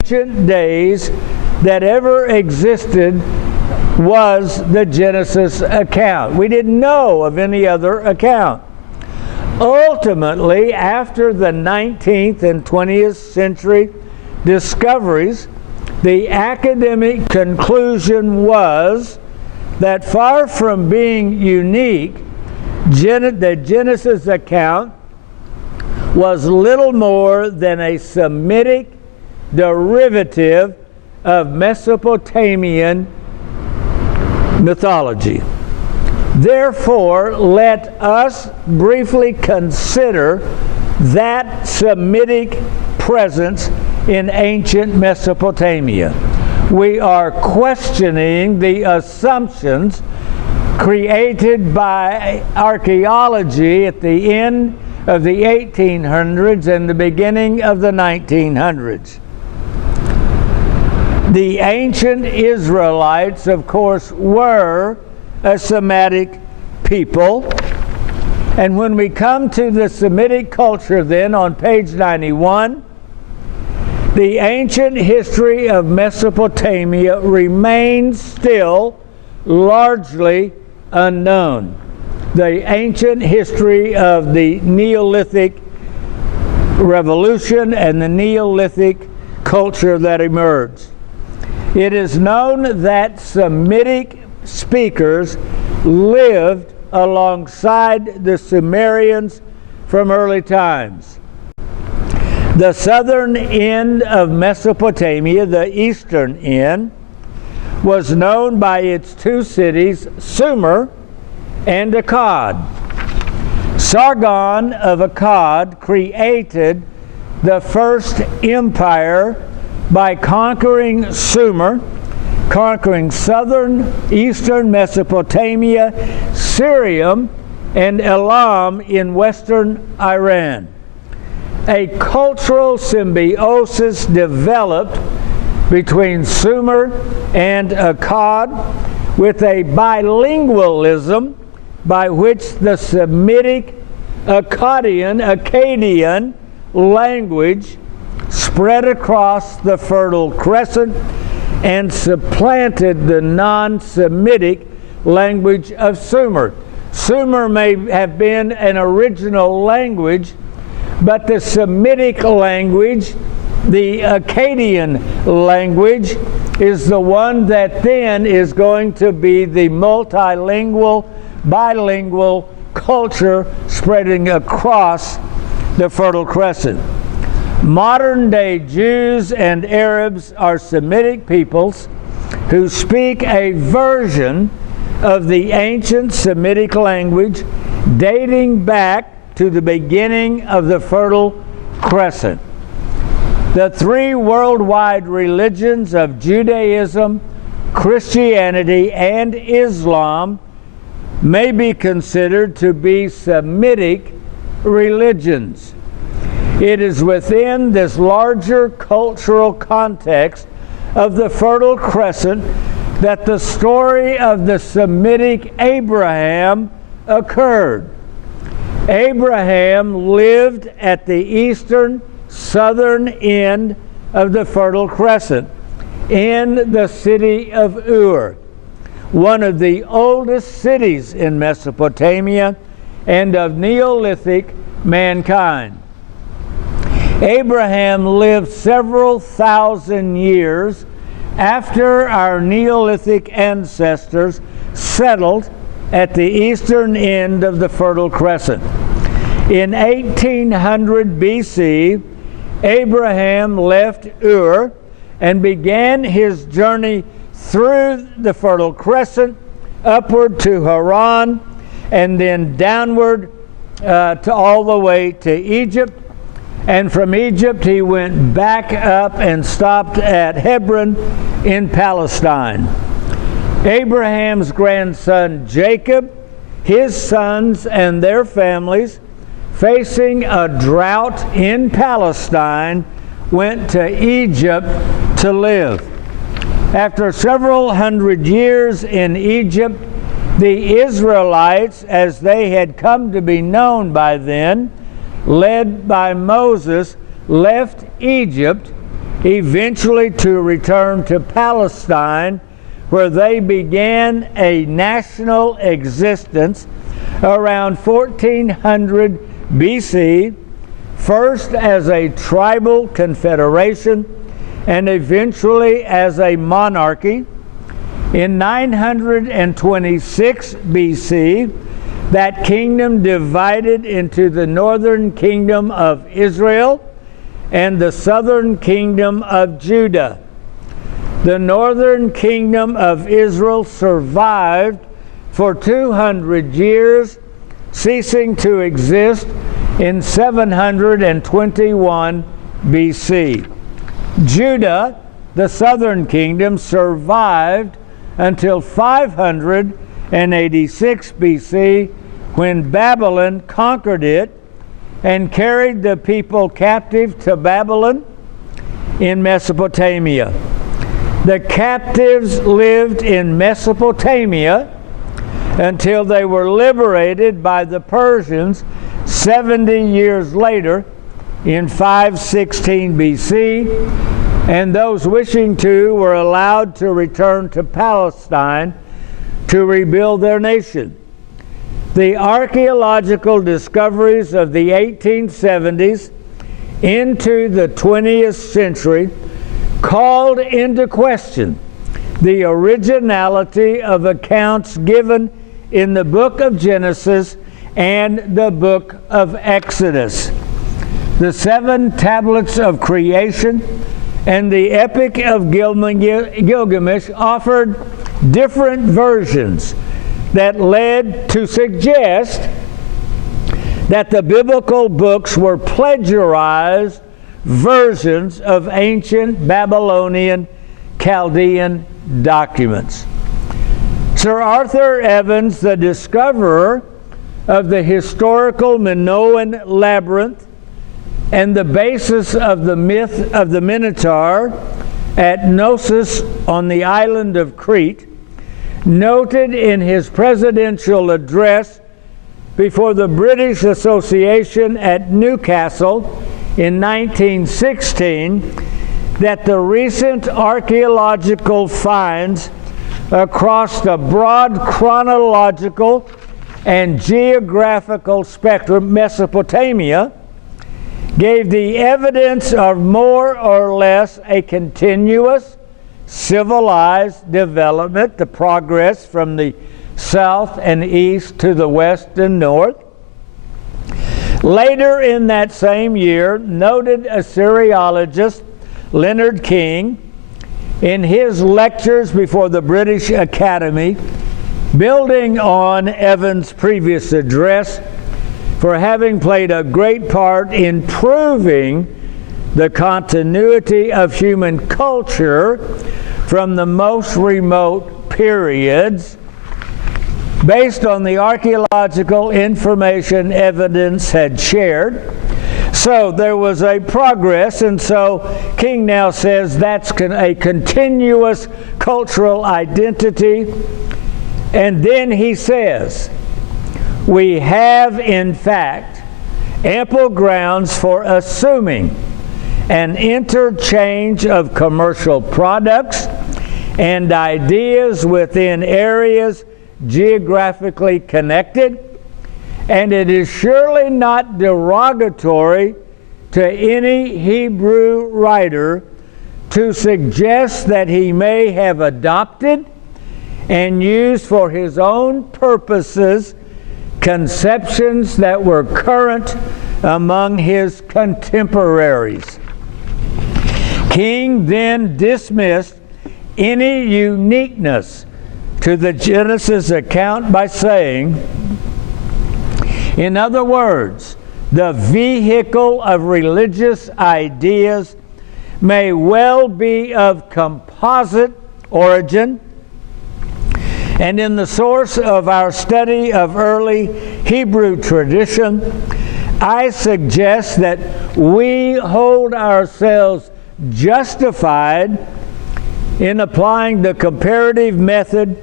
ancient days that ever existed was the Genesis account. We didn't know of any other account. Ultimately, after the 19th and 20th century discoveries, the academic conclusion was that far from being unique, the Genesis account was little more than a Semitic derivative of Mesopotamian mythology. Therefore, let us briefly consider that Semitic presence in ancient Mesopotamia. We are questioning the assumptions created by archaeology at the end of the 1800s and the beginning of the 1900s. The ancient Israelites, of course, were a Semitic people, And when we come to the Semitic culture then on page 91, the ancient history of Mesopotamia remains still largely unknown. The ancient history of the Neolithic revolution and the Neolithic culture that emerged. It is known that Semitic speakers lived alongside the Sumerians from early times. The southern end of Mesopotamia, the eastern end, was known by its two cities, Sumer and Akkad. Sargon of Akkad created the first empire by conquering Sumer, conquering southern, eastern Mesopotamia, Syria, and Elam in western Iran. A cultural symbiosis developed between Sumer and Akkad with a bilingualism by which the Semitic Akkadian language spread across the Fertile Crescent and supplanted the non-Semitic language of Sumer. Sumer may have been an original language, but the Semitic language, the Akkadian language, is the one that then is going to be the multilingual, bilingual culture spreading across the Fertile Crescent. Modern-day Jews and Arabs are Semitic peoples who speak a version of the ancient Semitic language dating back to the beginning of the Fertile Crescent. The three worldwide religions of Judaism, Christianity, and Islam may be considered to be Semitic religions. It is within this larger cultural context of the Fertile Crescent that the story of the Semitic Abraham occurred. Abraham lived at the eastern, southern end of the Fertile Crescent in the city of Ur, one of the oldest cities in Mesopotamia and of Neolithic mankind. Abraham lived several thousand years after our Neolithic ancestors settled at the eastern end of the Fertile Crescent. In 1800 BC, Abraham left Ur and began his journey through the Fertile Crescent upward to Haran and then downward to all the way to Egypt. And from Egypt he went back up and stopped at Hebron in Palestine. Abraham's grandson Jacob, his sons and their families, facing a drought in Palestine, went to Egypt to live. After several hundred years in Egypt, the Israelites, as they had come to be known by then, led by Moses, left Egypt, eventually to return to Palestine, where they began a national existence around 1400 BC, first as a tribal confederation and eventually as a monarchy. In 926 BC, that kingdom divided into the northern kingdom of Israel and the southern kingdom of Judah. The northern kingdom of Israel survived for 200 years, ceasing to exist in 721 BC. Judah, the southern kingdom, survived until 586 BC, when Babylon conquered it and carried the people captive to Babylon in Mesopotamia. The captives lived in Mesopotamia until they were liberated by the Persians 70 years later in 516 BC, and those wishing to were allowed to return to Palestine to rebuild their nation. The archaeological discoveries of the 1870s into the 20th century called into question the originality of accounts given in the book of Genesis and the book of Exodus. The 7 tablets of creation and the Epic of Gilgamesh offered different versions that led to suggest that the biblical books were plagiarized versions of ancient Babylonian Chaldean documents. Sir Arthur Evans, the discoverer of the historical Minoan labyrinth and the basis of the myth of the Minotaur at Knossos on the island of Crete, noted in his presidential address before the British Association at Newcastle in 1916 that the recent archaeological finds across the broad chronological and geographical spectrum, Mesopotamia, gave the evidence of more or less a continuous civilized development, the progress from the south and east to the west and north. Later in that same year, noted Assyriologist Leonard King, in his lectures before the British Academy, building on Evans' previous address for having played a great part in proving the continuity of human culture from the most remote periods, based on the archaeological information evidence had shared. So there was a progress, and so King now says that's a continuous cultural identity. And then he says, we have in fact ample grounds for assuming an interchange of commercial products and ideas within areas geographically connected, and it is surely not derogatory to any Hebrew writer to suggest that he may have adopted and used for his own purposes conceptions that were current among his contemporaries. King then dismissed any uniqueness to the Genesis account by saying, in other words, the vehicle of religious ideas may well be of composite origin, and in the source of our study of early Hebrew tradition, I suggest that we hold ourselves justified in applying the comparative method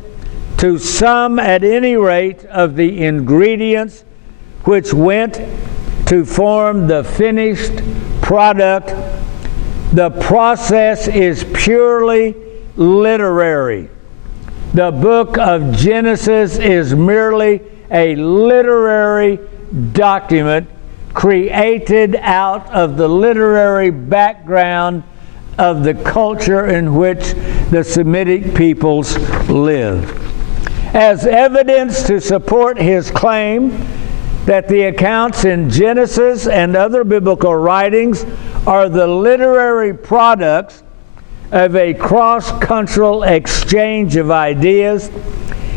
to some, at any rate, of the ingredients which went to form the finished product. The process is purely literary. The book of Genesis is merely a literary document created out of the literary background of the culture in which the Semitic peoples live. As evidence to support his claim that the accounts in Genesis and other biblical writings are the literary products of a cross-cultural exchange of ideas,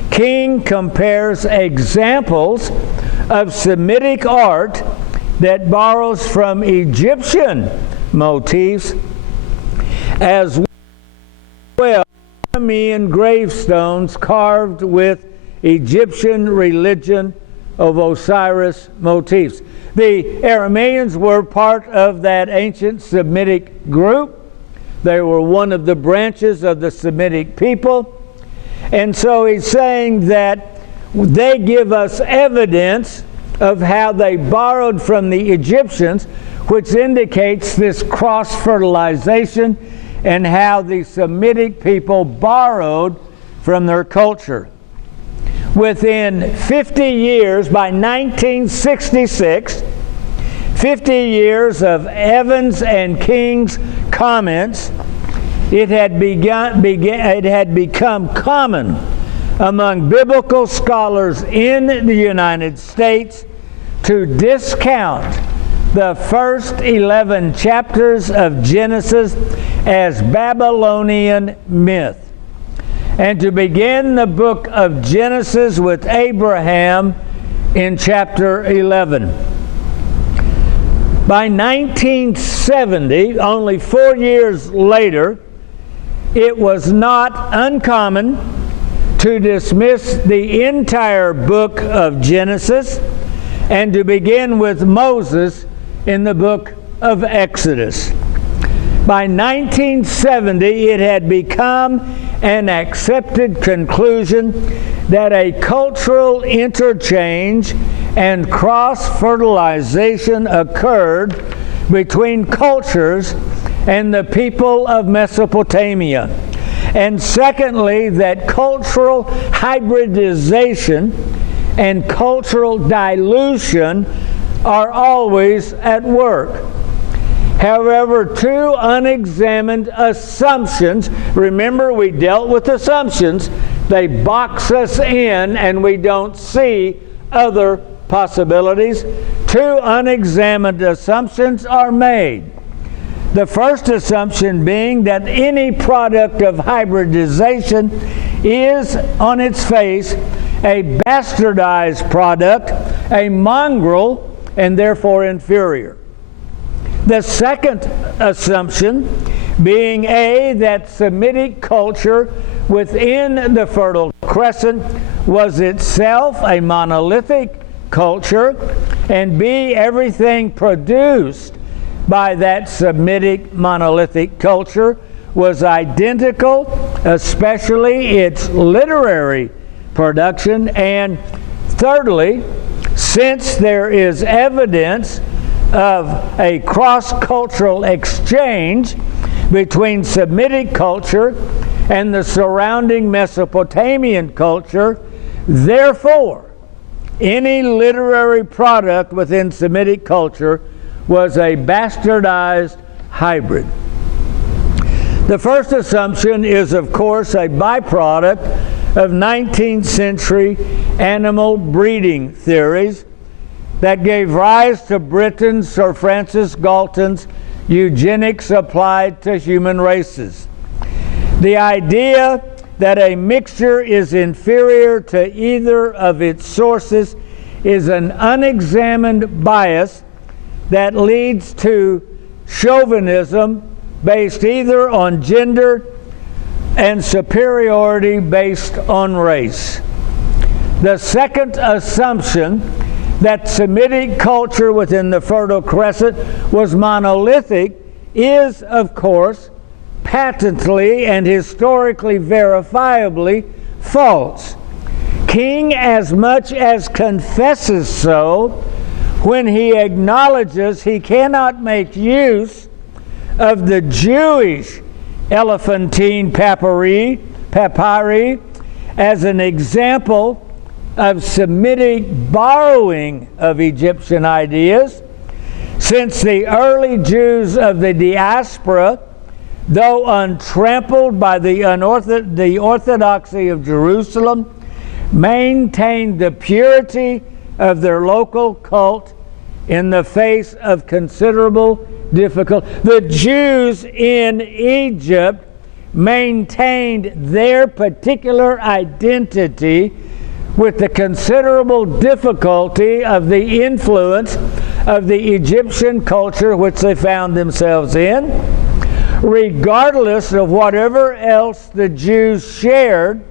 King compares examples of Semitic art that borrows from Egyptian motifs as well as Aramean gravestones carved with Egyptian religion of Osiris motifs. The Arameans were part of that ancient Semitic group. They were one of the branches of the Semitic people. And so he's saying that they give us evidence of how they borrowed from the Egyptians, which indicates this cross-fertilization and how the Semitic people borrowed from their culture. Within 50 years, by 1966, 50 years of Evans and King's comments, it had become common among biblical scholars in the United States to discount the first 11 chapters of Genesis as Babylonian myth, and to begin the book of Genesis with Abraham in chapter 11. By 1970, only 4 years later, it was not uncommon to dismiss the entire book of Genesis and to begin with Moses in the book of Exodus. By 1970, it had become an accepted conclusion that a cultural interchange and cross-fertilization occurred between cultures and the people of Mesopotamia. And secondly, that cultural hybridization and cultural dilution are always at work. However, two unexamined assumptions, remember we dealt with assumptions, they box us in and we don't see other possibilities. Two unexamined assumptions are made. The first assumption being that any product of hybridization is, on its face, a bastardized product, a mongrel, and therefore inferior. The second assumption being that Semitic culture within the Fertile Crescent was itself a monolithic culture, and B, everything produced by that Semitic monolithic culture was identical, especially its literary production. And thirdly, since there is evidence of a cross-cultural exchange between Semitic culture and the surrounding Mesopotamian culture, therefore, any literary product within Semitic culture was a bastardized hybrid. The first assumption is, of course, a byproduct of 19th century animal breeding theories that gave rise to Britain's Sir Francis Galton's eugenics applied to human races. The idea that a mixture is inferior to either of its sources is an unexamined bias that leads to chauvinism based either on gender and superiority based on race. The second assumption, that Semitic culture within the Fertile Crescent was monolithic, is, of course, patently and historically verifiably false. King as much as confesses so when he acknowledges he cannot make use of the Jewish Elephantine papyri as an example of Semitic borrowing of Egyptian ideas, since the early Jews of the diaspora, though untrampled by the orthodoxy of Jerusalem, maintained the purity of their local cult in the face of considerable difficulty. The Jews in Egypt maintained their particular identity with the considerable difficulty of the influence of the Egyptian culture which they found themselves in, regardless of whatever else the Jews shared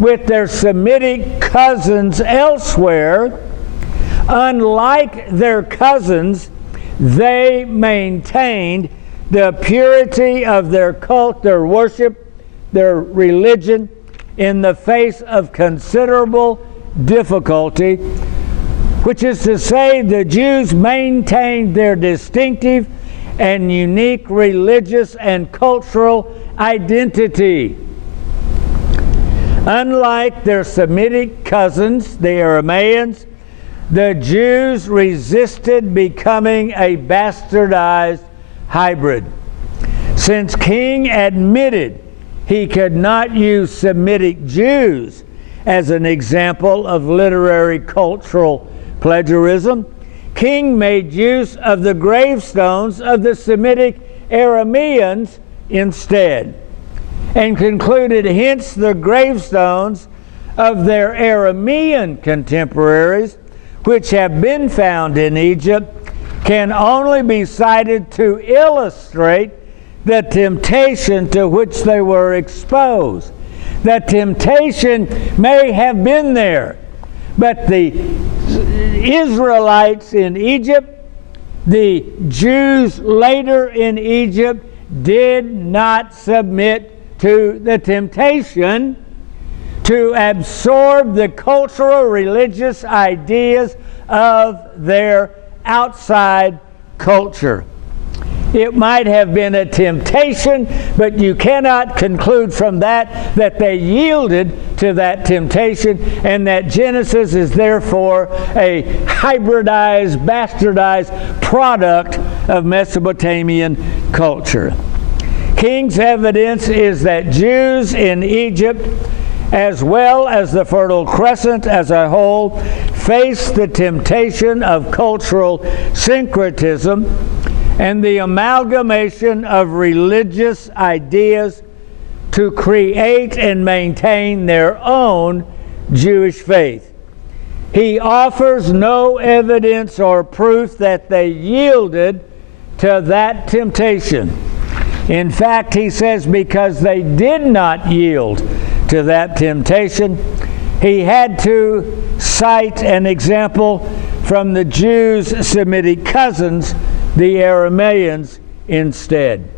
with their Semitic cousins elsewhere. Unlike their cousins, they maintained the purity of their cult, their worship, their religion, in the face of considerable difficulty, which is to say the Jews maintained their distinctive and unique religious and cultural identity. Unlike their Semitic cousins, the Aramaeans, the Jews resisted becoming a bastardized hybrid. Since King admitted he could not use Semitic Jews as an example of literary cultural plagiarism, King made use of the gravestones of the Semitic Arameans instead, and concluded hence the gravestones of their Aramean contemporaries, which have been found in Egypt, can only be cited to illustrate the temptation to which they were exposed. The temptation may have been there, but the Israelites in Egypt, the Jews later in Egypt, did not submit to the temptation to absorb the cultural religious ideas of their outside culture. It might have been a temptation, but you cannot conclude from that they yielded to that temptation, and that Genesis is therefore a hybridized, bastardized product of Mesopotamian culture. King's evidence is that Jews in Egypt, as well as the Fertile Crescent as a whole, faced the temptation of cultural syncretism and the amalgamation of religious ideas to create and maintain their own Jewish faith. He offers no evidence or proof that they yielded to that temptation. In fact, he says because they did not yield to that temptation, he had to cite an example from the Jews' Semitic cousins, the Aramaeans, instead.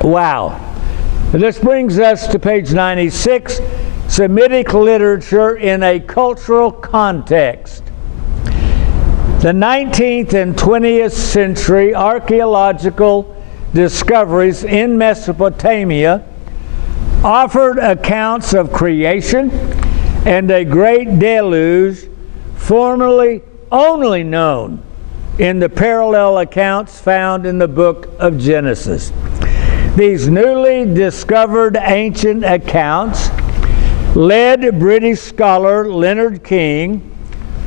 Wow. This brings us to page 96, Semitic literature in a cultural context. The 19th and 20th century archaeological discoveries in Mesopotamia offered accounts of creation and a great deluge formerly only known in the parallel accounts found in the book of Genesis. These newly discovered ancient accounts led British scholar Leonard King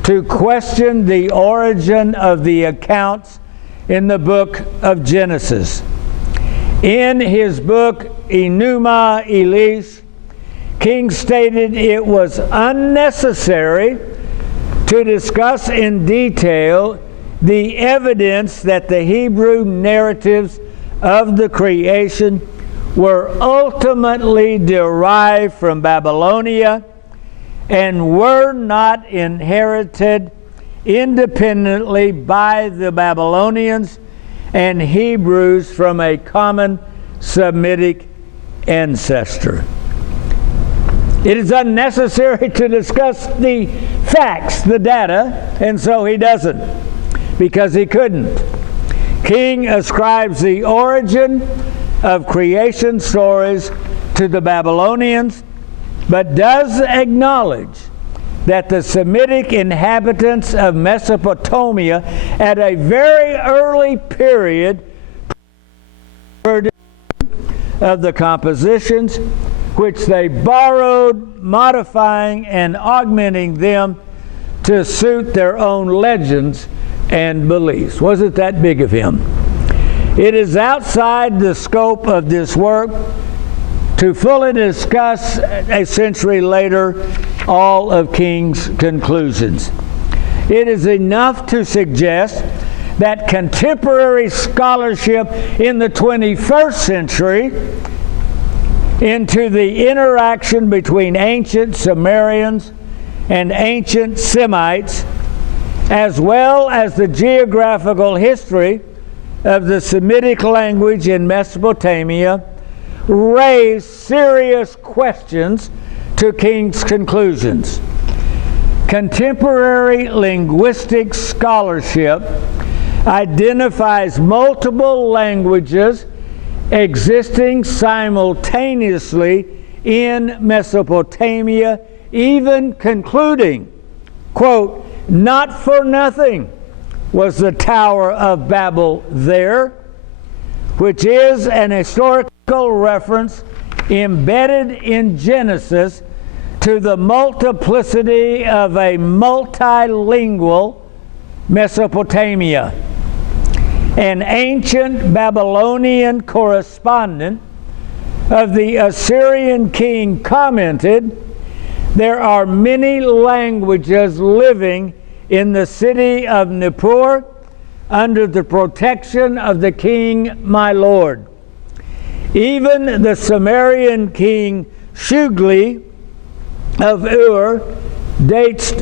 to question the origin of the accounts in the book of Genesis. In his book Enuma Elish, King stated it was unnecessary to discuss in detail the evidence that the Hebrew narratives of the creation were ultimately derived from Babylonia and were not inherited independently by the Babylonians and Hebrews from a common Semitic ancestor. It is unnecessary to discuss the facts, the data, and so he doesn't, because he couldn't. King ascribes the origin of creation stories to the Babylonians, but does acknowledge that the Semitic inhabitants of Mesopotamia at a very early period of the compositions which they borrowed, modifying and augmenting them to suit their own legends and beliefs. Wasn't that big of him? It is outside the scope of this work to fully discuss a century later all of King's conclusions. It is enough to suggest that contemporary scholarship in the 21st century into the interaction between ancient Sumerians and ancient Semites, as well as the geographical history of the Semitic language in Mesopotamia, raise serious questions to King's conclusions. Contemporary linguistic scholarship identifies multiple languages existing simultaneously in Mesopotamia, even concluding, quote, "Not for nothing was the Tower of Babel there," which is an historical reference embedded in Genesis to the multiplicity of a multilingual Mesopotamia. An ancient Babylonian correspondent of the Assyrian king commented, "There are many languages living in the city of Nippur under the protection of the king my lord. Even the Sumerian king Shugli of Ur dates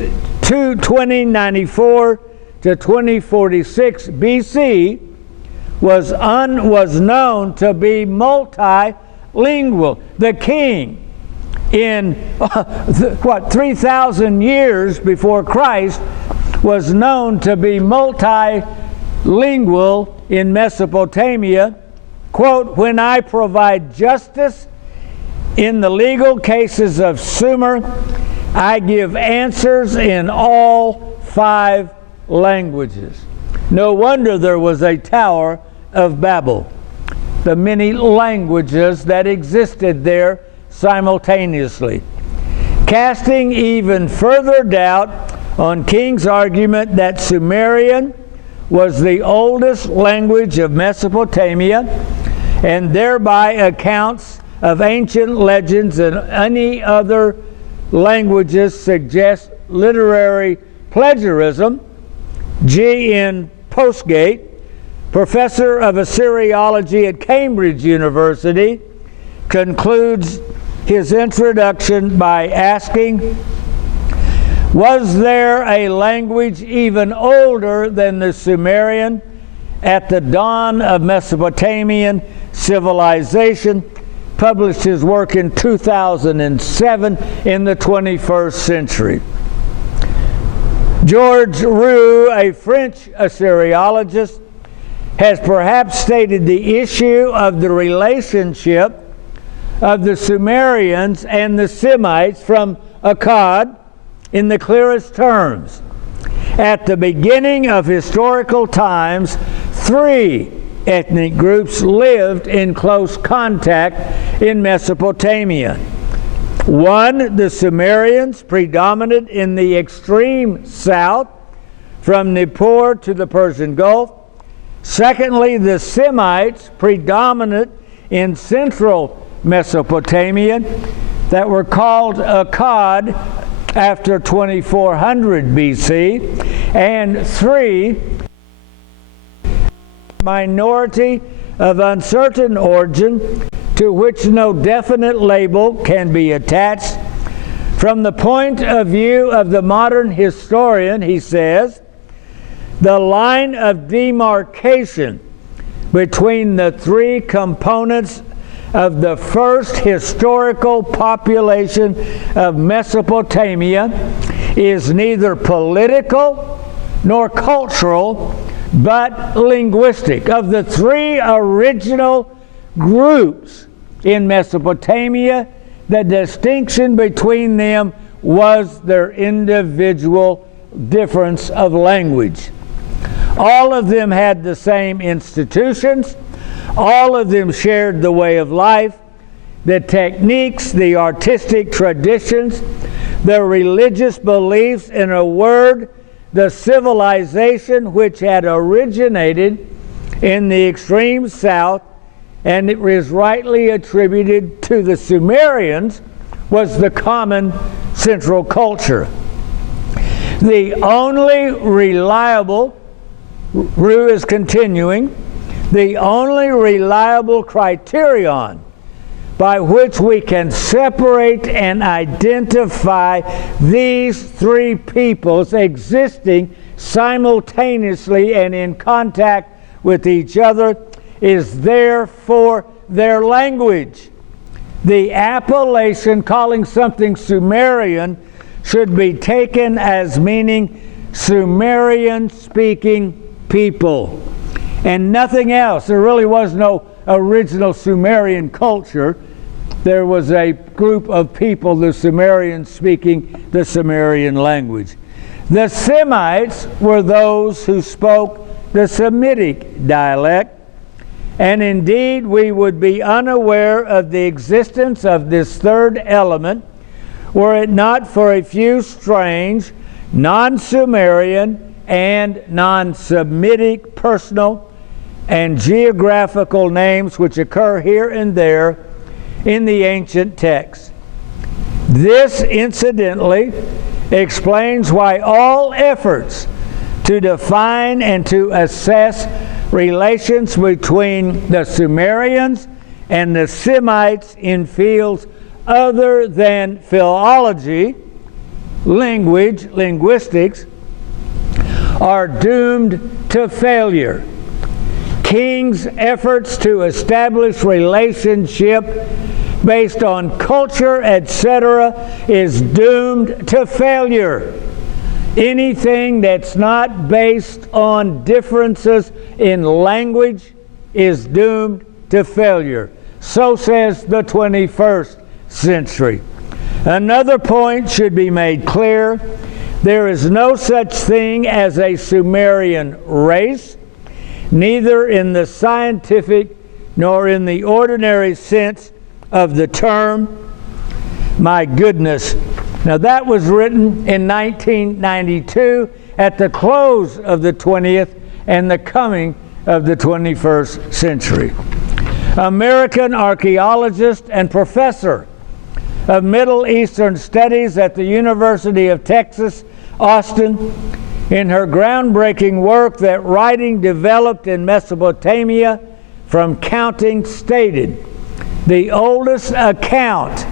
to 2094 to 2046 BC, was known to be multilingual. The king, in 3,000 years before Christ, was known to be multilingual in Mesopotamia. Quote, "When I provide justice in the legal cases of Sumer, I give answers in all 5 languages." No wonder there was a Tower of Babel. The many languages that existed there simultaneously. Casting even further doubt on King's argument that Sumerian was the oldest language of Mesopotamia, and thereby accounts of ancient legends and any other languages suggest literary plagiarism, G.N. Postgate, professor of Assyriology at Cambridge University, concludes his introduction by asking, "Was there a language even older than the Sumerian at the dawn of Mesopotamian civilization?" Published his work in 2007 in the 21st century. George Roux, a French Assyriologist, has perhaps stated the issue of the relationship of the Sumerians and the Semites from Akkad in the clearest terms. At the beginning of historical times, 3 ethnic groups lived in close contact in Mesopotamia. 1, the Sumerians, predominant in the extreme south, from Nippur to the Persian Gulf. Secondly, the Semites, predominant in central Mesopotamia, that were called Akkad after 2400 BC. And 3, minority of uncertain origin to which no definite label can be attached. From the point of view of the modern historian, he says, the line of demarcation between the 3 components of the first historical population of Mesopotamia is neither political nor cultural, but linguistic. Of the 3 original groups in Mesopotamia, the distinction between them was their individual difference of language. All of them had the same institutions. All of them shared the way of life, the techniques, the artistic traditions, the religious beliefs, in a word, the civilization which had originated in the extreme south, and it was rightly attributed to the Sumerians, was the common central culture. The only reliable, Roux is continuing, the only reliable criterion by which we can separate and identify these 3 peoples existing simultaneously and in contact with each other is therefore their language. The appellation calling something Sumerian should be taken as meaning Sumerian-speaking people and nothing else. There really was no original Sumerian culture. There was a group of people, the Sumerians, speaking the Sumerian language. The Semites were those who spoke the Semitic dialect, and indeed we would be unaware of the existence of this third element were it not for a few strange, non-Sumerian and non-Semitic personal and geographical names which occur here and there in the ancient texts. This, incidentally, explains why all efforts to define and to assess relations between the Sumerians and the Semites in fields other than philology, linguistics, are doomed to failure. King's efforts to establish relationship based on culture, etc., is doomed to failure. Anything that's not based on differences in language is doomed to failure. So says the 21st century. Another point should be made clear. There is no such thing as a Sumerian race, neither in the scientific nor in the ordinary sense of the term. My goodness. Now that was written in 1992 at the close of the 20th and the coming of the 21st century. American archaeologist and professor of Middle Eastern Studies at the University of Texas, Austin, in her groundbreaking work that writing developed in Mesopotamia from counting, stated, the oldest account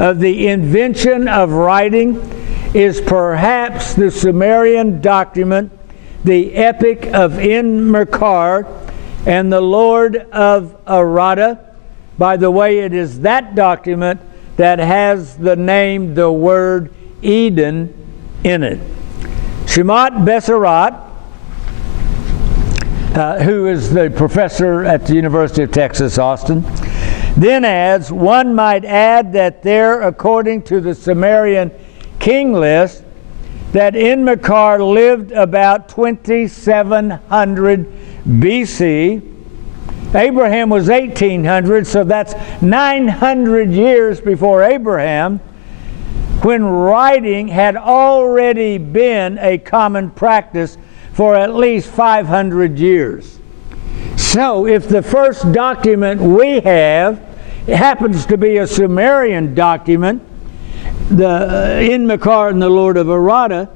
of the invention of writing is perhaps the Sumerian document, the Epic of En-Merkar, and the Lord of Arada. By the way, it is that document that has the name, the word Eden, in it. Shemat Besserat, who is the professor at the University of Texas, Austin, then adds, one might add that there, according to the Sumerian king list, that En-Merkar lived about 2700 BC. Abraham was 1800, so that's 900 years before Abraham, when writing had already been a common practice for at least 500 years. So if the first document we have happens to be a Sumerian document, the En-Merkar and the Lord of Arada,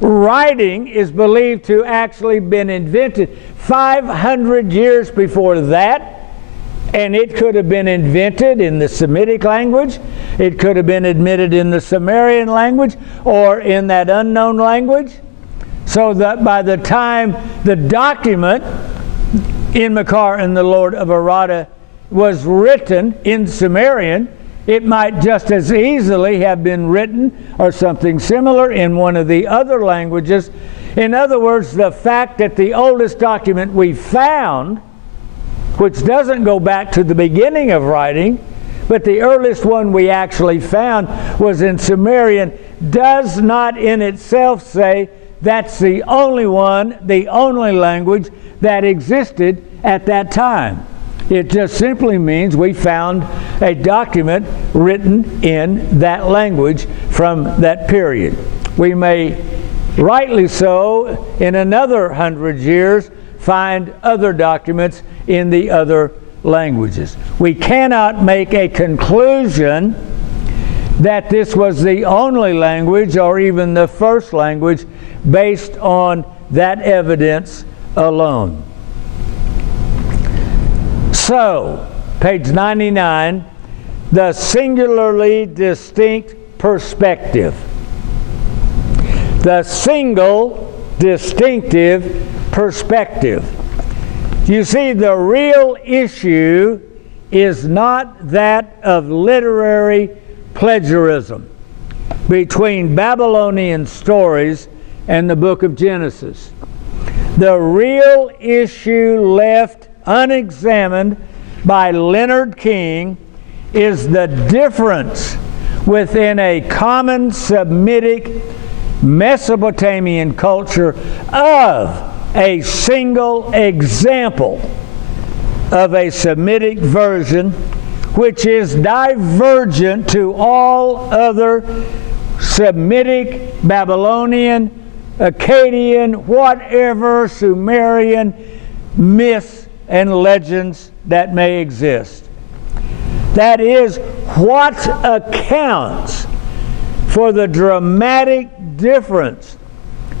writing is believed to actually been invented 500 years before that, and it could have been invented in the Semitic language, it could have been admitted in the Sumerian language, or in that unknown language, so that by the time the document En-Merkar and the Lord of Arada was written in Sumerian, it might just as easily have been written or something similar in one of the other languages. In other words, the fact that the oldest document we found, which doesn't go back to the beginning of writing, but the earliest one we actually found was in Sumerian, does not in itself say that's the only one, the only language that existed at that time. It just simply means we found a document written in that language from that period. We may, rightly so, in another 100 years, find other documents in the other languages. We cannot make a conclusion that this was the only language or even the first language based on that evidence alone. So, page 99, the singularly distinct perspective. The single distinctive perspective. You see, the real issue is not that of literary plagiarism. between Babylonian stories and the book of Genesis. The real issue left unexamined by Leonard King is the difference within a common Semitic Mesopotamian culture of a single example of a Semitic version which is divergent to all other Semitic, Babylonian, Akkadian, whatever Sumerian myths and legends that may exist. That is what accounts for the dramatic difference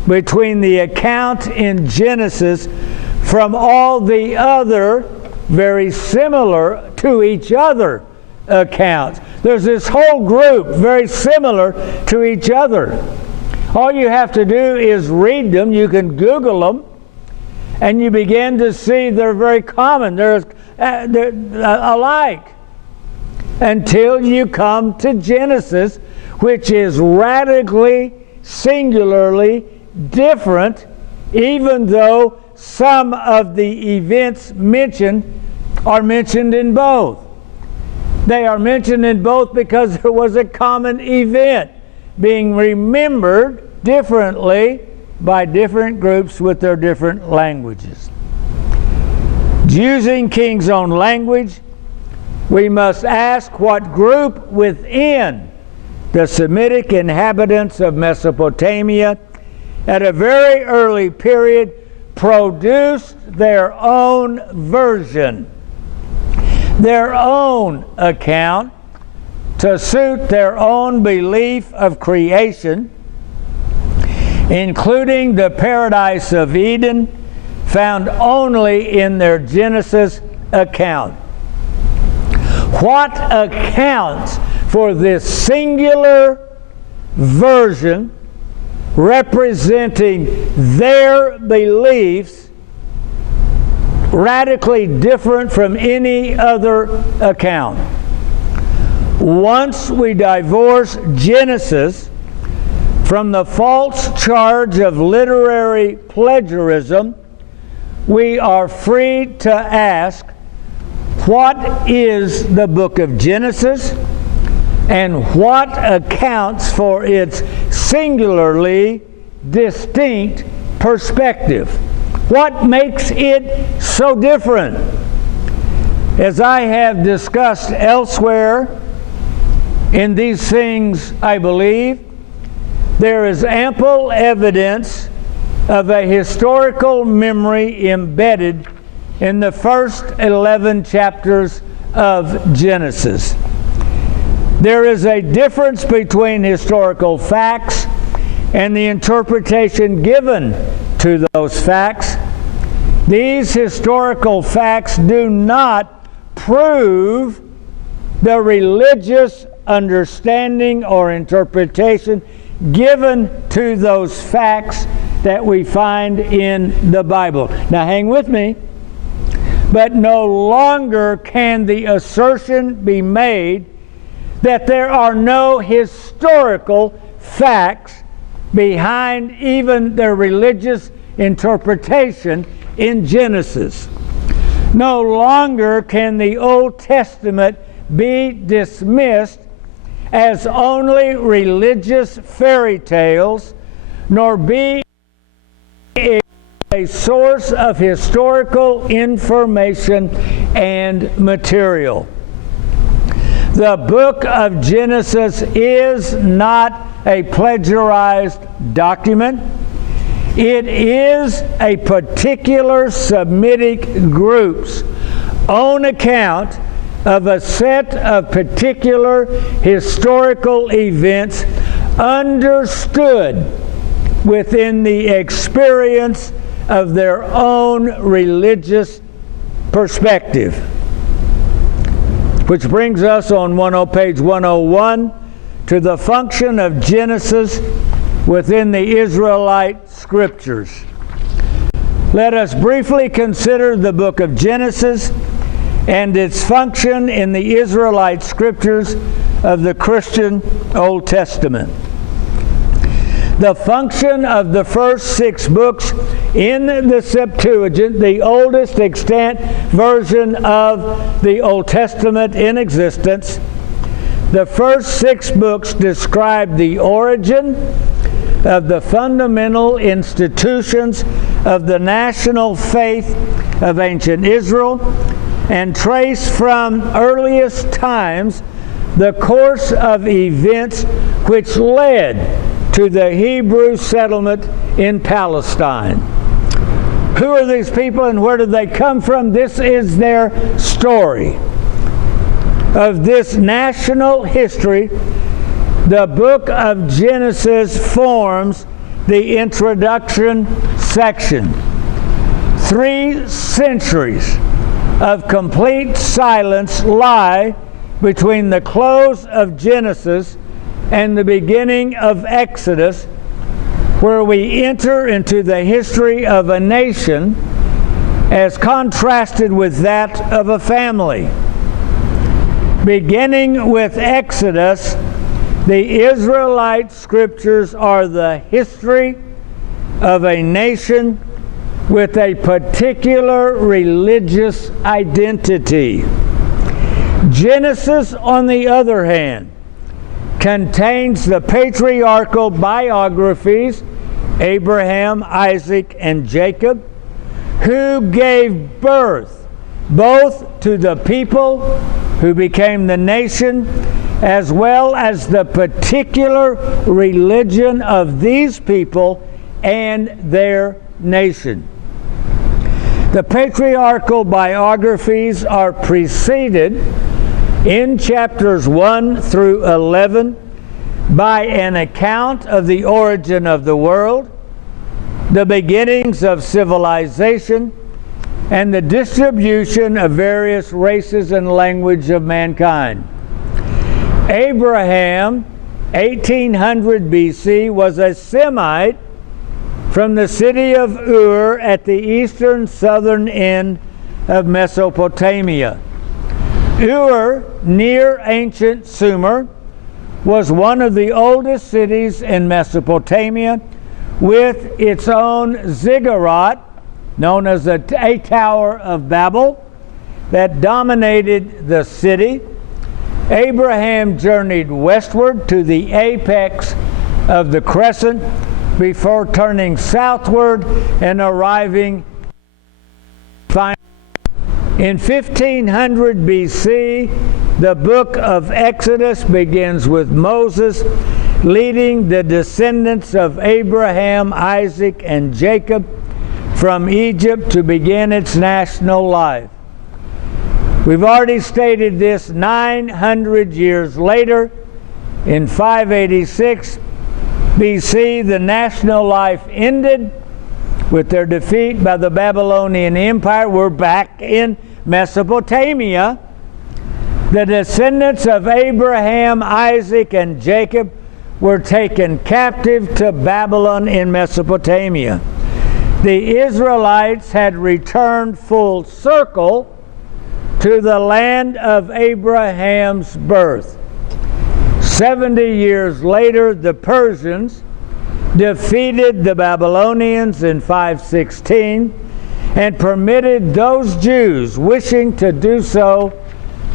between the account in Genesis from all the other very similar to each other accounts. There's this whole group very similar to each other. All you have to do is read them. You can Google them, and you begin to see they're very common. They're alike. Until you come to Genesis, which is radically, singularly different, even though some of the events mentioned are mentioned in both. They are mentioned in both because there was a common event being remembered differently by different groups with their different languages. Using King's own language, we must ask what group within the Semitic inhabitants of Mesopotamia at a very early period produced their own version, their own account to suit their own belief of creation, including the paradise of Eden found only in their Genesis account. What accounts for this singular version representing their beliefs radically different from any other account? Once we divorce Genesis from the false charge of literary plagiarism, we are free to ask, what is the book of Genesis, and what accounts for its singularly distinct perspective? What makes it so different? As I have discussed elsewhere, in these things I believe, there is ample evidence of a historical memory embedded in the first 11 chapters of Genesis. There is a difference between historical facts and the interpretation given to those facts. These historical facts do not prove the religious understanding or interpretation given to those facts that we find in the Bible. Now hang with me. But no longer can the assertion be made that there are no historical facts behind even their religious interpretation in Genesis. No longer can the Old Testament be dismissed as only religious fairy tales, nor be a source of historical information and material. The book of Genesis is not a plagiarized document. It is a particular Semitic group's own account of a set of particular historical events understood within the experience of their own religious perspective. Which brings us on page 101 to the function of Genesis within the Israelite Scriptures. Let us briefly consider the book of Genesis and its function in the Israelite Scriptures of the Christian Old Testament. The function of the first 6 books in the Septuagint, the oldest extant version of the Old Testament in existence, the first 6 books describe the origin of the fundamental institutions of the national faith of ancient Israel and trace from earliest times the course of events which led to the Hebrew settlement in Palestine. Who are these people and where did they come from? This is their story. Of this national history, the book of Genesis forms the introduction section. 3 centuries of complete silence lie between the close of Genesis and the beginning of Exodus, where we enter into the history of a nation as contrasted with that of a family. Beginning with Exodus, the Israelite scriptures are the history of a nation with a particular religious identity. Genesis, on the other hand, contains the patriarchal biographies, Abraham, Isaac, and Jacob, who gave birth both to the people who became the nation, as well as the particular religion of these people and their nation. The patriarchal biographies are preceded in chapters 1 through 11 by an account of the origin of the world, the beginnings of civilization, and the distribution of various races and language of mankind. Abraham, 1800 BC, was a Semite from the city of Ur at the eastern southern end of Mesopotamia. Ur, near ancient Sumer, was one of the oldest cities in Mesopotamia, with its own ziggurat, known as the Tower of Babel, that dominated the city. Abraham journeyed westward to the apex of the crescent before turning southward and arriving in 1500 BC. The book of Exodus begins with Moses leading the descendants of Abraham, Isaac, and Jacob from Egypt to begin its national life. We've already stated this. 900 years later, in 586 BC, the national life ended with their defeat by the Babylonian Empire. We're back in Mesopotamia. The descendants of Abraham, Isaac, and Jacob were taken captive to Babylon in Mesopotamia. The Israelites had returned full circle to the land of Abraham's birth. 70 years later, the Persians defeated the Babylonians in 516 and permitted those Jews wishing to do so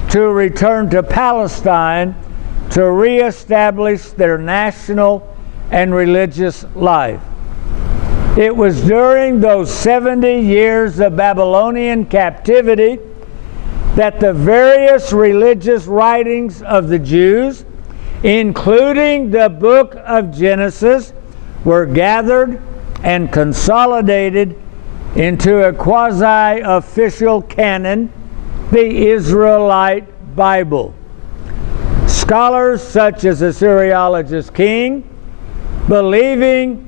to return to Palestine to reestablish their national and religious life. It was during those 70 years of Babylonian captivity that the various religious writings of the Jews, including the book of Genesis, were gathered and consolidated into a quasi-official canon, the Israelite Bible. Scholars such as Assyriologist King, believing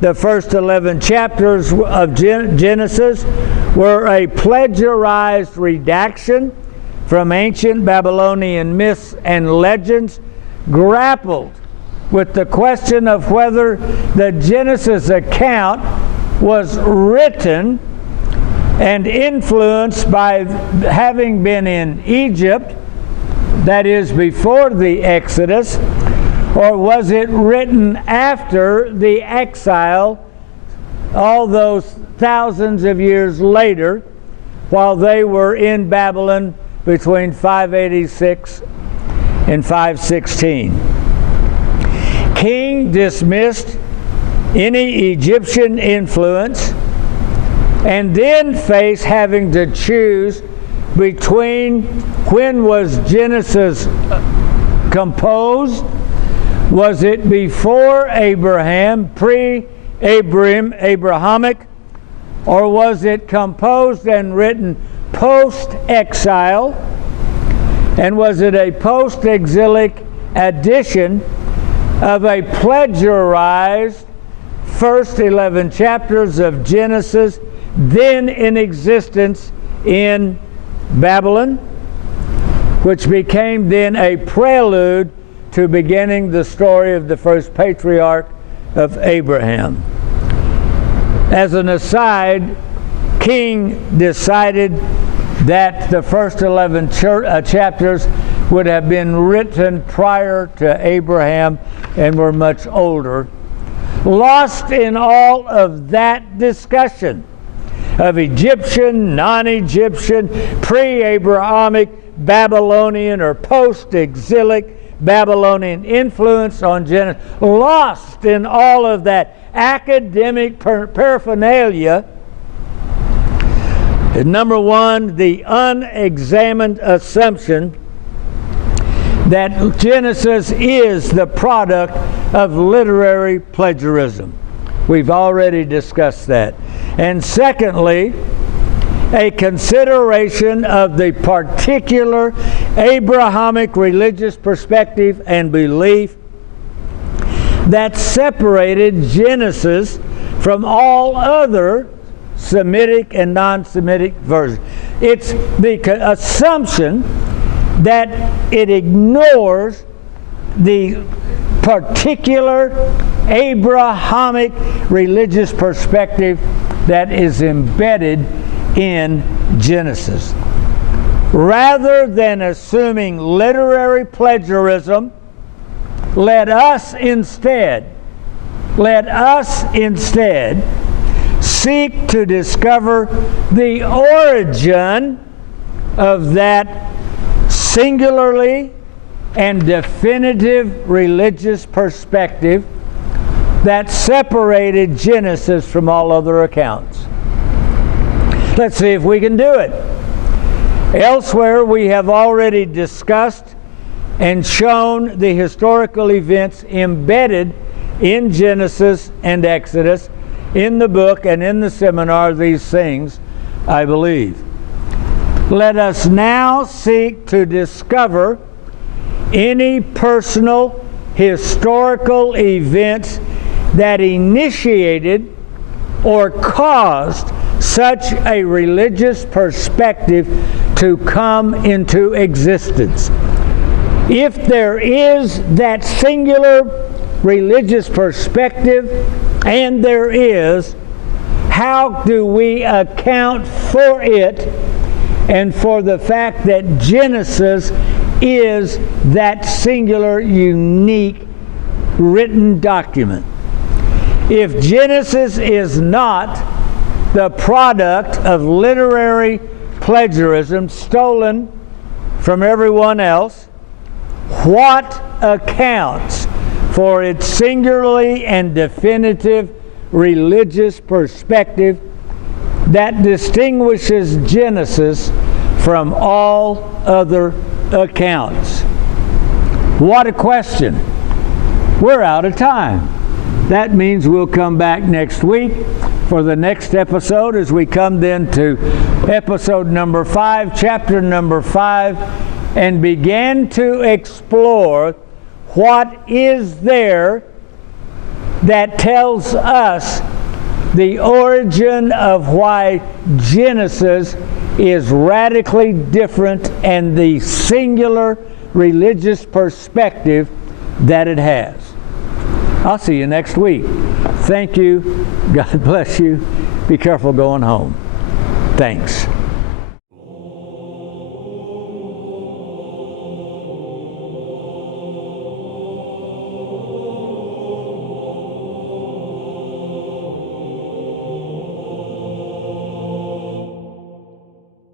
the first 11 chapters of Genesis were a plagiarized redaction from ancient Babylonian myths and legends, grappled with the question of whether the Genesis account was written and influenced by having been in Egypt, that is before the Exodus, Or was it written after the exile, all those thousands of years later, while they were in Babylon between 586 and 516? King dismissed any Egyptian influence and then faced having to choose between when was Genesis composed. Was it before Abraham, Abrahamic, or was it composed and written post-exile? And was it a post-exilic addition of a plagiarized first 11 chapters of Genesis, then in existence in Babylon, which became then a prelude to beginning the story of the first patriarch of Abraham? As an aside, King decided that the first 11 chapters would have been written prior to Abraham and were much older. Lost in all of that discussion of Egyptian, non-Egyptian, pre-Abrahamic, Babylonian, or post-exilic Babylonian influence on Genesis, lost in all of that academic paraphernalia. Number one, the unexamined assumption that Genesis is the product of literary plagiarism. We've already discussed that. And secondly, a consideration of the particular Abrahamic religious perspective and belief that separated Genesis from all other Semitic and non-Semitic versions. It's the assumption that it ignores the particular Abrahamic religious perspective that is embedded in Genesis. Rather than assuming literary plagiarism, let us instead seek to discover the origin of that singularly and definitive religious perspective that separated Genesis from all other accounts. Let's see if we can do it. Elsewhere, we have already discussed and shown the historical events embedded in Genesis and Exodus, in the book and in the seminar, these things, I believe. Let us now seek to discover any personal historical events that initiated or caused such a religious perspective to come into existence. If there is that singular religious perspective, and there is, how do we account for it and for the fact that Genesis is that singular, unique written document? If Genesis is not the product of literary plagiarism stolen from everyone else, what accounts for its singularly and definitive religious perspective that distinguishes Genesis from all other accounts? What a question. We're out of time. That means we'll come back next week for the next episode, as we come then to episode number 5, chapter number 5, and begin to explore what is there that tells us the origin of why Genesis is radically different and the singular religious perspective that it has. I'll see you next week. Thank you. God bless you. Be careful going home. Thanks.